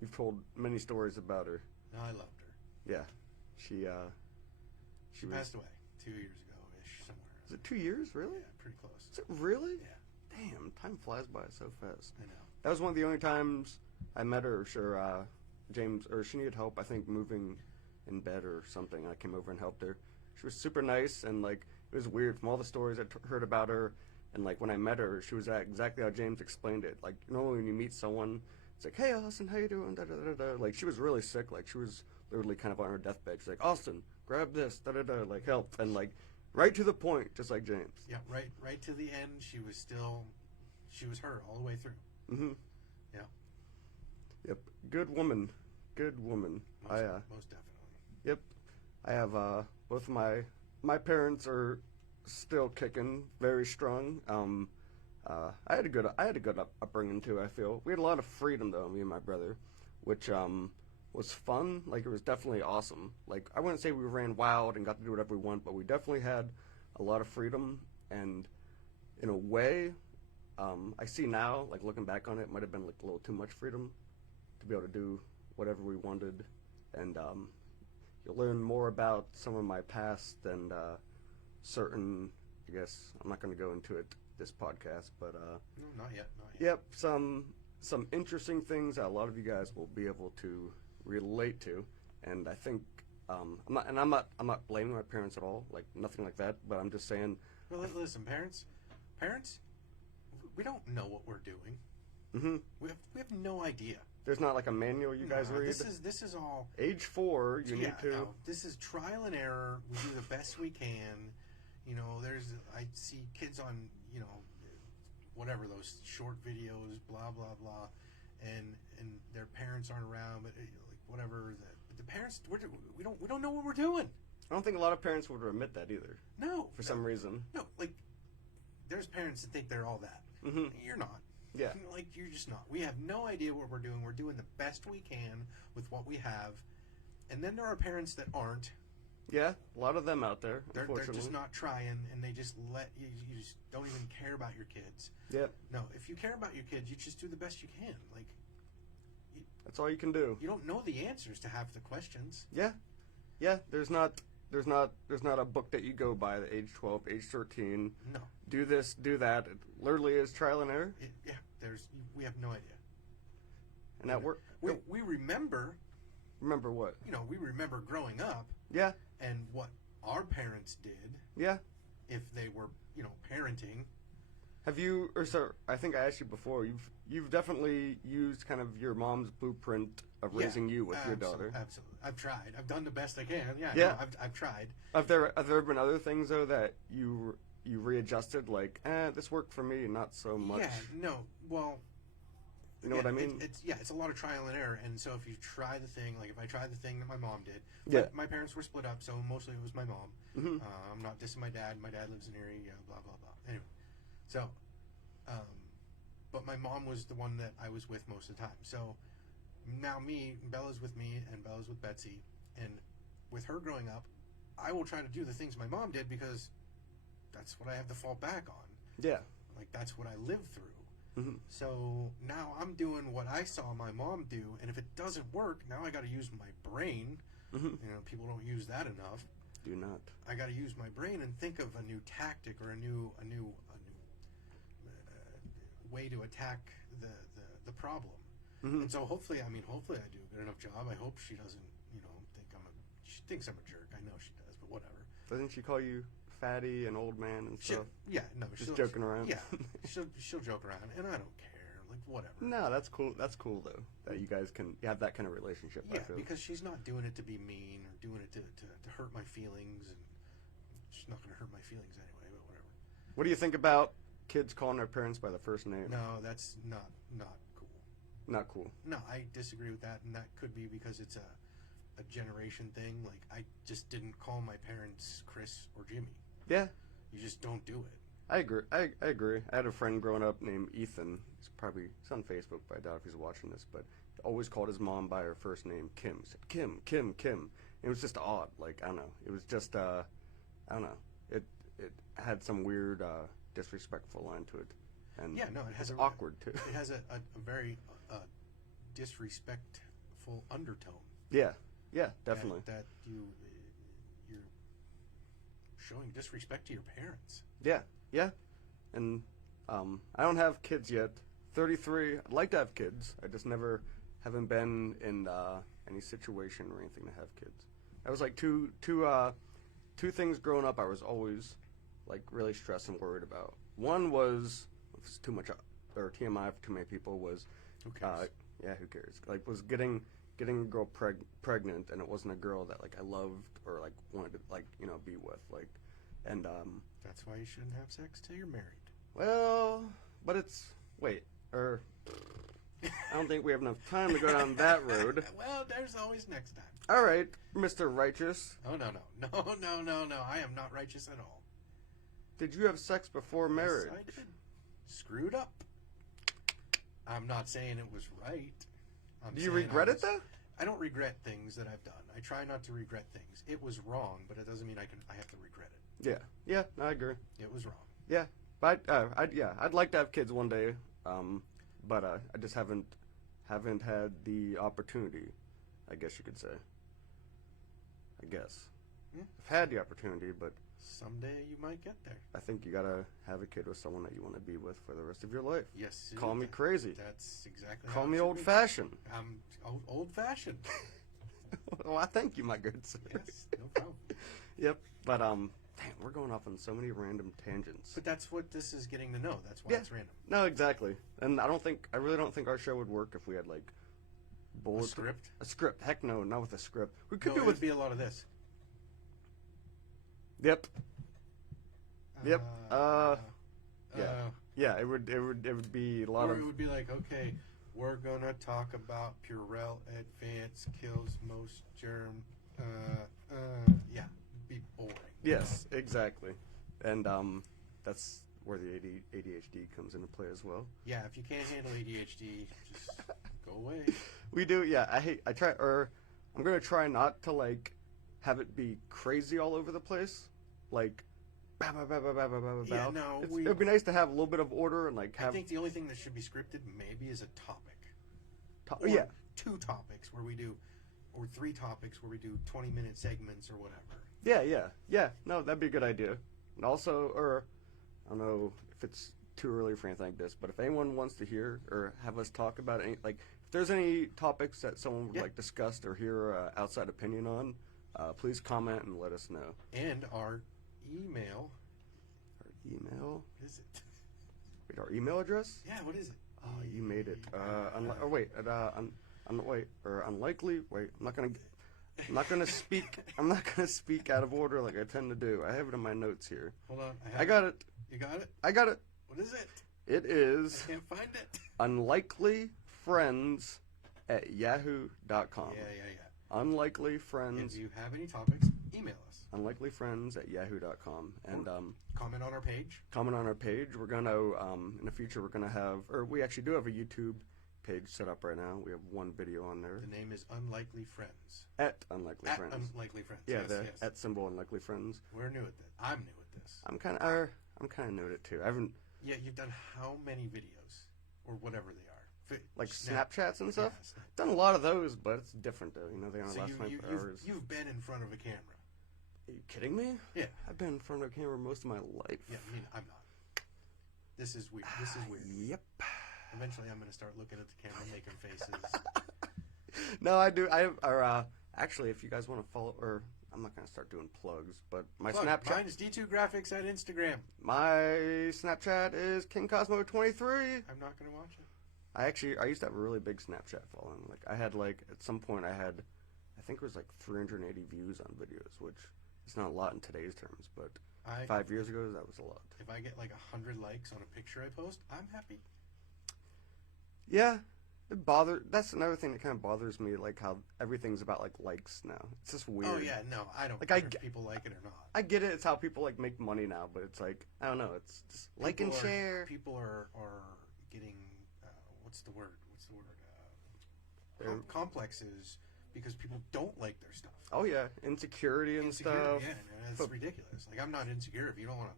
you've told many stories about her. No, I loved her. Yeah, she She was. passed away 2 years ago ish, somewhere. Is it 2 years? Really? Yeah, pretty close. Is it really? Yeah, Damn, time flies by so fast. I know. That was one of the only times I met her. Sure, James, or she needed help. I think moving in bed or something. I came over and helped her. She was super nice, and like it was weird from all the stories I heard about her. And like when I met her, she was exactly how James explained it. Like normally when you meet someone, it's like, "Hey, Austin, how you doing?" Da, da, da, da. Like she was really sick. Like she was literally kind of on her deathbed. She's like, "Austin, grab this, da da da," like help, and like right to the point, just like James. Yeah, right to the end. She was her all the way through. Mm-hmm. Yeah, Yep. Good woman. Good woman. most definitely. Yep. I have both of my parents are still kicking, very strong. I had a good upbringing too. I feel we had a lot of freedom though, me and my brother, which was fun. Like it was definitely awesome. Like I wouldn't say we ran wild and got to do whatever we want, but we definitely had a lot of freedom. And in a way, I see now, like looking back on it, might have been like a little too much freedom to be able to do whatever we wanted. And you'll learn more about some of my past and certain, I guess, I'm not going to go into it this podcast, but No, not yet. yep, some interesting things that a lot of you guys will be able to relate to. And I think I'm not blaming my parents at all, like nothing like that, but I'm just saying. Well, listen, parents, we don't know what we're doing. Mm-hmm. We have no idea. There's not like a manual you guys No, read. This is all. Age 4, you need to. No, this is trial and error. We do the best we can. You know, I see kids on, whatever those short videos, blah blah blah, and their parents aren't around, but like whatever. The parents, we don't know what we're doing. I don't think a lot of parents would admit that either. No, For some reason. No, like there's parents that think they're all that. Mm-hmm. You're not. Yeah. Like you're just not. We have no idea what we're doing. We're doing the best we can with what we have, and then there are parents that aren't. Yeah, a lot of them out there, They're unfortunately. just not trying, and they just let you. You just don't even care about your kids. Yep. No, if you care about your kids, you just do the best you can. Like That's all you can do. you don't know the answers to half the questions. Yeah. Yeah, there's not a book that you go by at age 12, age 13. No. Do this, do that. It literally is trial and error. We have no idea. And that work. We remember. Remember what? We remember growing up Yeah. and what our parents did Yeah. if they were, parenting. Have you, or so, I think I asked you before, you've definitely used kind of your mom's blueprint of raising you with your daughter. Absolutely. I've tried. I've done the best I can. Yeah. Yeah. No, I've tried. Have there been other things, though, that you readjusted, like, this worked for me, not so much? Yeah. No. Well. You know what I mean? It's a lot of trial and error. And so if you try the thing, like if I tried the thing that my mom did, Yeah. my parents were split up, so mostly it was my mom. Mm-hmm. I'm not dissing my dad. My dad lives in Erie. Blah blah blah. Anyway, so, but my mom was the one that I was with most of the time. So now Bella's with me, and Bella's with Betsy, and with her growing up, I will try to do the things my mom did because that's what I have to fall back on. Yeah. Like that's what I lived through. Mm-hmm. So now I'm doing what I saw my mom do, and if it doesn't work, now I got to use my brain. Mm-hmm. You know, people don't use that enough. Do not. I got to use my brain and think of a new tactic or a new way to attack the problem. Mm-hmm. And so hopefully I do a good enough job. I hope she doesn't, think she thinks I'm a jerk. I know she does, but whatever. Doesn't she call you fatty and old man and stuff? Just joking around. Yeah, she'll joke around, and I don't care. Like whatever. No, that's cool. That's cool though that you guys can have that kind of relationship. Yeah, I feel. because she's not doing it to be mean or doing it to hurt my feelings, and she's not going to hurt my feelings anyway. But whatever. What do you think about kids calling their parents by the first name? No, that's not cool. Not cool. No, I disagree with that, and that could be because it's a generation thing. Like I just didn't call my parents Chris or Jimmy. Yeah. You just don't do it. I agree. I agree. I had a friend growing up named Ethan. He's on Facebook, but I doubt if he's watching this. But he always called his mom by her first name, Kim. He said Kim, Kim, Kim. It was just odd. Like I don't know. It was just I don't know. It had some weird disrespectful line to it. And yeah, no, it has awkward too. It has a very disrespectful undertone. Yeah, definitely. That you're showing disrespect to your parents. Yeah, and I don't have kids yet. 33. I'd like to have kids. I just haven't been in any situation or anything to have kids. I was like two things growing up. I was always like really stressed and worried about. One was too much or TMI for too many people was. Who cares? Yeah, who cares? Like was getting a girl pregnant, and it wasn't a girl that like I loved or like wanted to like be with like, and That's why you shouldn't have sex till you're married. Well, but I don't think we have enough time to go down that road. Well, there's always next time. All right, Mr. Righteous. Oh no! I am not righteous at all. Did you have sex before marriage? Yes, I did. Screwed up. I'm not saying it was right. Do you regret it though? I don't regret things that I've done. I try not to regret things. It was wrong, but it doesn't mean I have to regret it. Yeah, I agree. It was wrong. Yeah, but I'd like to have kids one day, but I just haven't had the opportunity. I guess you could say. I guess Yeah. I've had the opportunity, but Someday you might get there. I think you gotta have a kid with someone that you want to be with for the rest of your life. Yes. Call me crazy. That's exactly. Call how me it should old be. fashioned. Old-fashioned. Well, I thank you, my good sir. Yes, no problem. Yep, but dang, we're going off on so many random tangents. But that's what this is getting to know. That's why Yeah. it's random. No, exactly. And I really don't think our show would work if we had like bullets. script? A script. Heck no, not with a script. We could No, do it with. would be a lot of this. Yep. Yep. Yeah. Yeah. It would be a lot Or of. it would be like, okay, we're gonna talk about Purell Advance kills most germ. Yeah, be boring. Yes, exactly. And that's where the ADHD comes into play as well. Yeah, if you can't handle ADHD, just go away. We do, yeah. I'm gonna try not to like have it be crazy all over the place, like. Bow, bow, bow, bow, bow, bow, bow, Yeah, bow. no, It'd be nice to have a little bit of order and like I have. think the only thing that should be scripted maybe is a topic. Oh yeah, 2 topics where we do, or 3 topics where we do 20-minute segments or whatever. yeah. No, that'd be a good idea. And also, or I don't know if it's too early for anything like this, but if anyone wants to hear or have us talk about any, like, if there's any topics that someone would like discussed or hear outside opinion on, please comment and let us know. And our email. Our email. Is it? Wait, our email address? Yeah, what is it? Oh, you made it. Unlikely. Wait, I'm not gonna speak. I'm not gonna speak out of order like I tend to do. I have it in my notes here. Hold on. I got it. You got it? I got it. What is it? It is I can't find it. unlikelyfriends@yahoo.com. Yeah. Unlikelyfriends. If you have any topics, email us. Unlikelyfriends@yahoo.com. And Comment on our page. comment on our page. We're gonna in the future we're gonna have, or we actually do have a YouTube page set up right now. We have one video on there. The name is Unlikely Friends. At Unlikely At Friends. Unlikely Friends. Yeah, yes, the yes. at symbol Unlikely Friends. We're new at this. I'm new at this. I'm kind of new at it too. I haven't Yeah, you've done how many videos? Or whatever they are. like Snapchats and stuff. Yeah, Done a lot of those, but it's different though. You know, they aren't So last night for hours. you've been in front of a camera. Are you kidding me? Yeah. I've been in front of a camera most of my life. Yeah, I mean, I'm not. This is weird. This is weird. Yep. Eventually, I'm going to start looking at the camera, making faces. No, I do. Actually, if you guys want to follow, or I'm not going to start doing plugs, but my Look, Snapchat. Mine is D2 Graphics at Instagram. My Snapchat is KingCosmo23. I'm not going to watch it. I used to have a really big Snapchat following. Like, I had, like, at some point I think it was like 380 views on videos, which is not a lot in today's terms, but 5 years ago, that was a lot. If I get like 100 likes on a picture I post, I'm happy. Yeah, that's another thing that kind of bothers me, like how everything's about like likes now. It's just weird. Oh yeah, no, I don't Like, care if people like it or not. I get it. It's how people like make money now, but it's like, I don't know. It's just like and share. People are getting what's the word? Complexes because people don't like their stuff. Oh yeah, insecurity and stuff. Yeah, it's ridiculous. Like, I'm not insecure. If you don't want to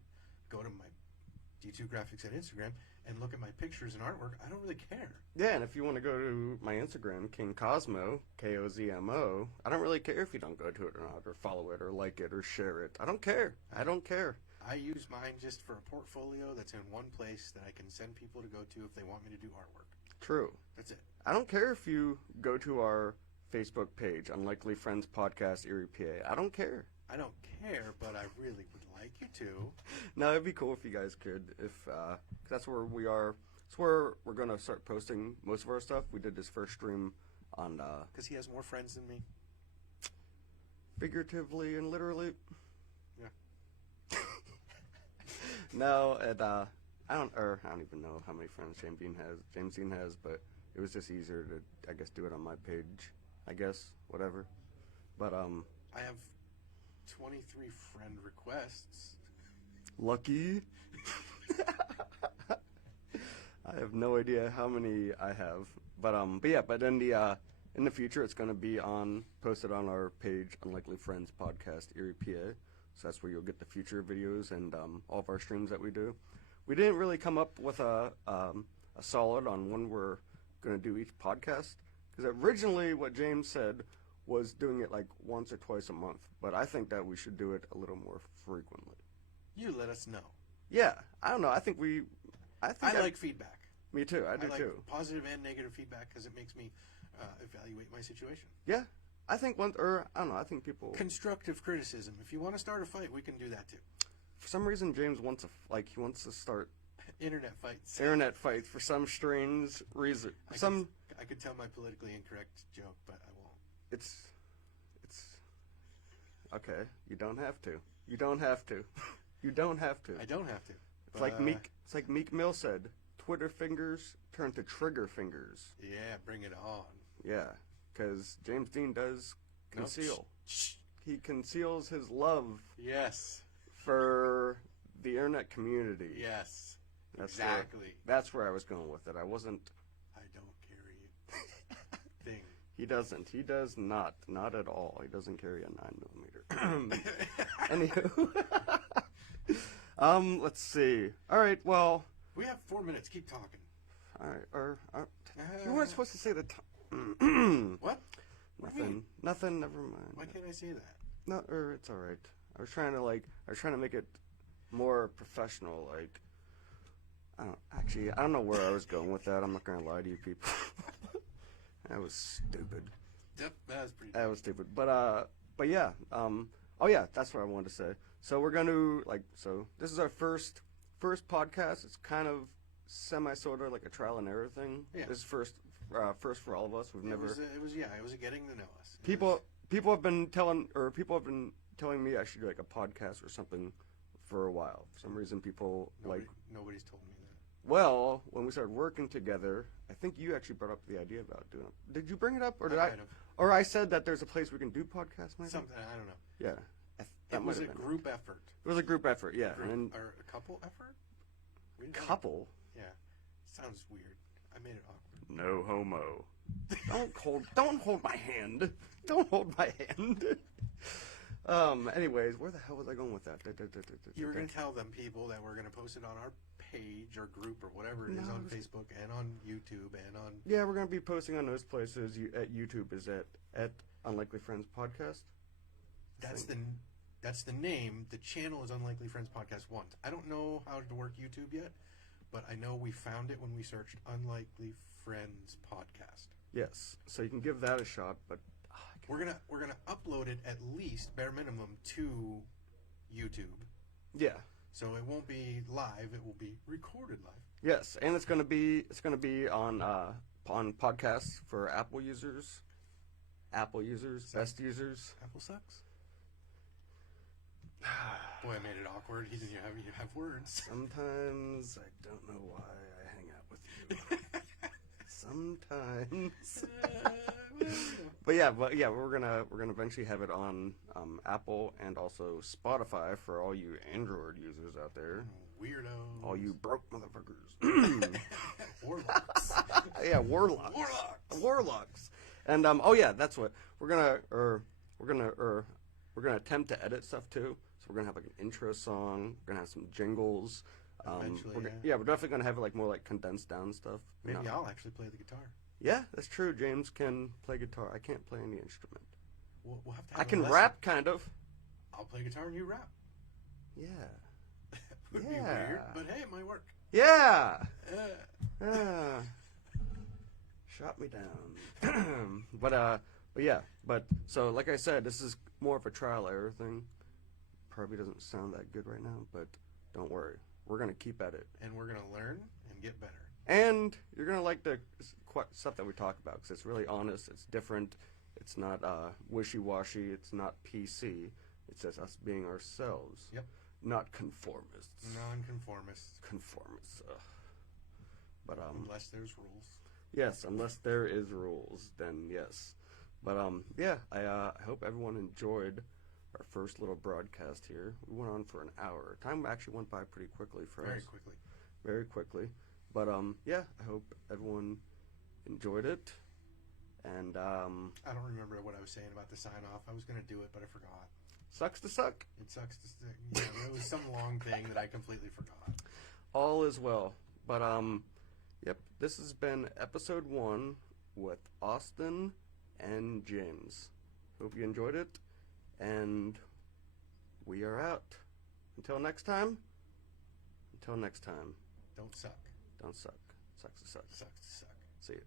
go to my D2 Graphics at Instagram and look at my pictures and artwork, I don't really care. Yeah, and if you want to go to my Instagram, King Cosmo, Kozmo, I don't really care if you don't go to it or not, or follow it, or like it, or share it. I don't care. I don't care. I use mine just for a portfolio that's in one place that I can send people to go to if they want me to do artwork. True. That's it. I don't care if you go to our Facebook page, Unlikely Friends Podcast Erie PA. I don't care. I don't care, but I really would like you to. No, it'd be cool if you guys could. If 'cause that's where we are. It's where we're gonna start posting most of our stuff. We did this first stream on Because he has more friends than me. figuratively and literally. Yeah. No, and I don't even know how many friends James Dean has, but it was just easier to, I guess, do it on my page. I guess, whatever. But I have 23 friend requests. Lucky. I have no idea how many I have, but yeah, but in the future it's going to be posted on our page, Unlikely Friends Podcast Erie PA. So that's where you'll get the future videos and all of our streams that we do. We didn't really come up with a solid on when we're going to do each podcast, because originally what James said was doing it like once or twice a month, but I think that we should do it a little more frequently. You let us know. Yeah, I don't know. I like feedback. Me too. I do like too. Positive and negative feedback because it makes me evaluate my situation. Yeah, I think I don't know. I think people. Constructive criticism. If you want to start a fight, we can do that too. For some reason, James wants to start internet fights. Internet fights for some strange reason. I could tell my politically incorrect joke, but I won't. It's okay. You don't have to. You don't have to. You don't have to. I don't have to. It's like Meek Mill said. Twitter fingers turn to trigger fingers. Yeah, bring it on. Yeah, because James Dean does conceal. No, shh. He conceals his love. Yes. For the internet community. Yes. Exactly. That's where I was going with it. I wasn't. I don't carry a thing. He doesn't. He does not. Not at all. He doesn't carry a 9mm. Anywho. Let's see. All right. Well. We have 4 minutes. Keep talking. All right. You weren't supposed to say the time. What? Nothing. Nothing. Never mind. Why can't I say that? No, it's all right. I was trying to make it more professional. Like, I don't know where I was going with that. I'm not gonna lie to you people. That was stupid. Yep, that was pretty. That was stupid. But yeah. Oh yeah, that's what I wanted to say. So we're gonna this is our first podcast. It's kind of sort of like a trial and error thing. Yeah. This is first for all of us. We've never. It was a getting to know us. People have been telling me I should do like a podcast or something for a while. For some reason, Nobody's told me that. Well, when we started working together, I think you actually brought up the idea about doing it. Did you bring it up, or did I? Kind of. Or I said that there's a place we can do podcasts. Maybe? Something, I don't know. Yeah. It was a group effort. It was a group effort, yeah. Or a couple effort? Couple? Yeah. Sounds weird. I made it awkward. No homo. Don't hold my hand. Don't hold my hand. Anyways, where the hell was I going with that? You were going to tell them, people, that we're going to post it on our page or group or whatever it is on Facebook and on YouTube and on... Yeah, we're going to be posting on those places. At YouTube is at Unlikely Friends Podcast. That's the name. The channel is Unlikely Friends Podcast 1. I don't know how to work YouTube yet, but I know we found it when we searched Unlikely Friends Podcast. Yes, so you can give that a shot, but we're gonna upload it at least bare minimum to YouTube. Yeah. So it won't be live; it will be recorded live. Yes, and it's gonna be on podcasts for Apple users, best users. Apple sucks. Boy, I made it awkward. He didn't have words. Sometimes I don't know why I hang out with you. Sometimes. But yeah, we're gonna eventually have it on Apple and also Spotify for all you Android users out there. Weirdos. All you broke motherfuckers. Warlocks. Yeah, warlocks. And that's what we're gonna attempt to edit stuff too. So we're gonna have like an intro song. We're gonna have some jingles. Eventually, we're definitely gonna have like more like condensed down stuff. Maybe I'll actually play the guitar. Yeah, that's true. James can play guitar. I can't play any instrument. We'll have to. I can rap, kind of. I'll play guitar and you rap. Yeah. Would be weird, but hey, it might work. Yeah. Shot me down. But so like I said, this is more of a trial error thing. Probably doesn't sound that good right now, but don't worry. We're going to keep at it. And we're going to learn and get better. And you're going to like the stuff that we talk about because it's really honest. It's different. It's not wishy-washy. It's not PC. It's just us being ourselves. Yep. Not conformists. Non-conformists. Conformists. But unless there's rules. Yes, unless there is rules, then yes. But I hope everyone enjoyed our first little broadcast here. We went on for an hour. Time actually went by pretty quickly for us. Very quickly. But I hope everyone enjoyed it. And I don't remember what I was saying about the sign off. I was gonna do it, but I forgot. Sucks to suck. It sucks to suck. Yeah, it was some long thing that I completely forgot. All is well. But yep, this has been episode 1 with Austin and James. Hope you enjoyed it. And we are out. Until next time. Don't suck. Don't suck. Sucks to suck. Sucks to suck. See you.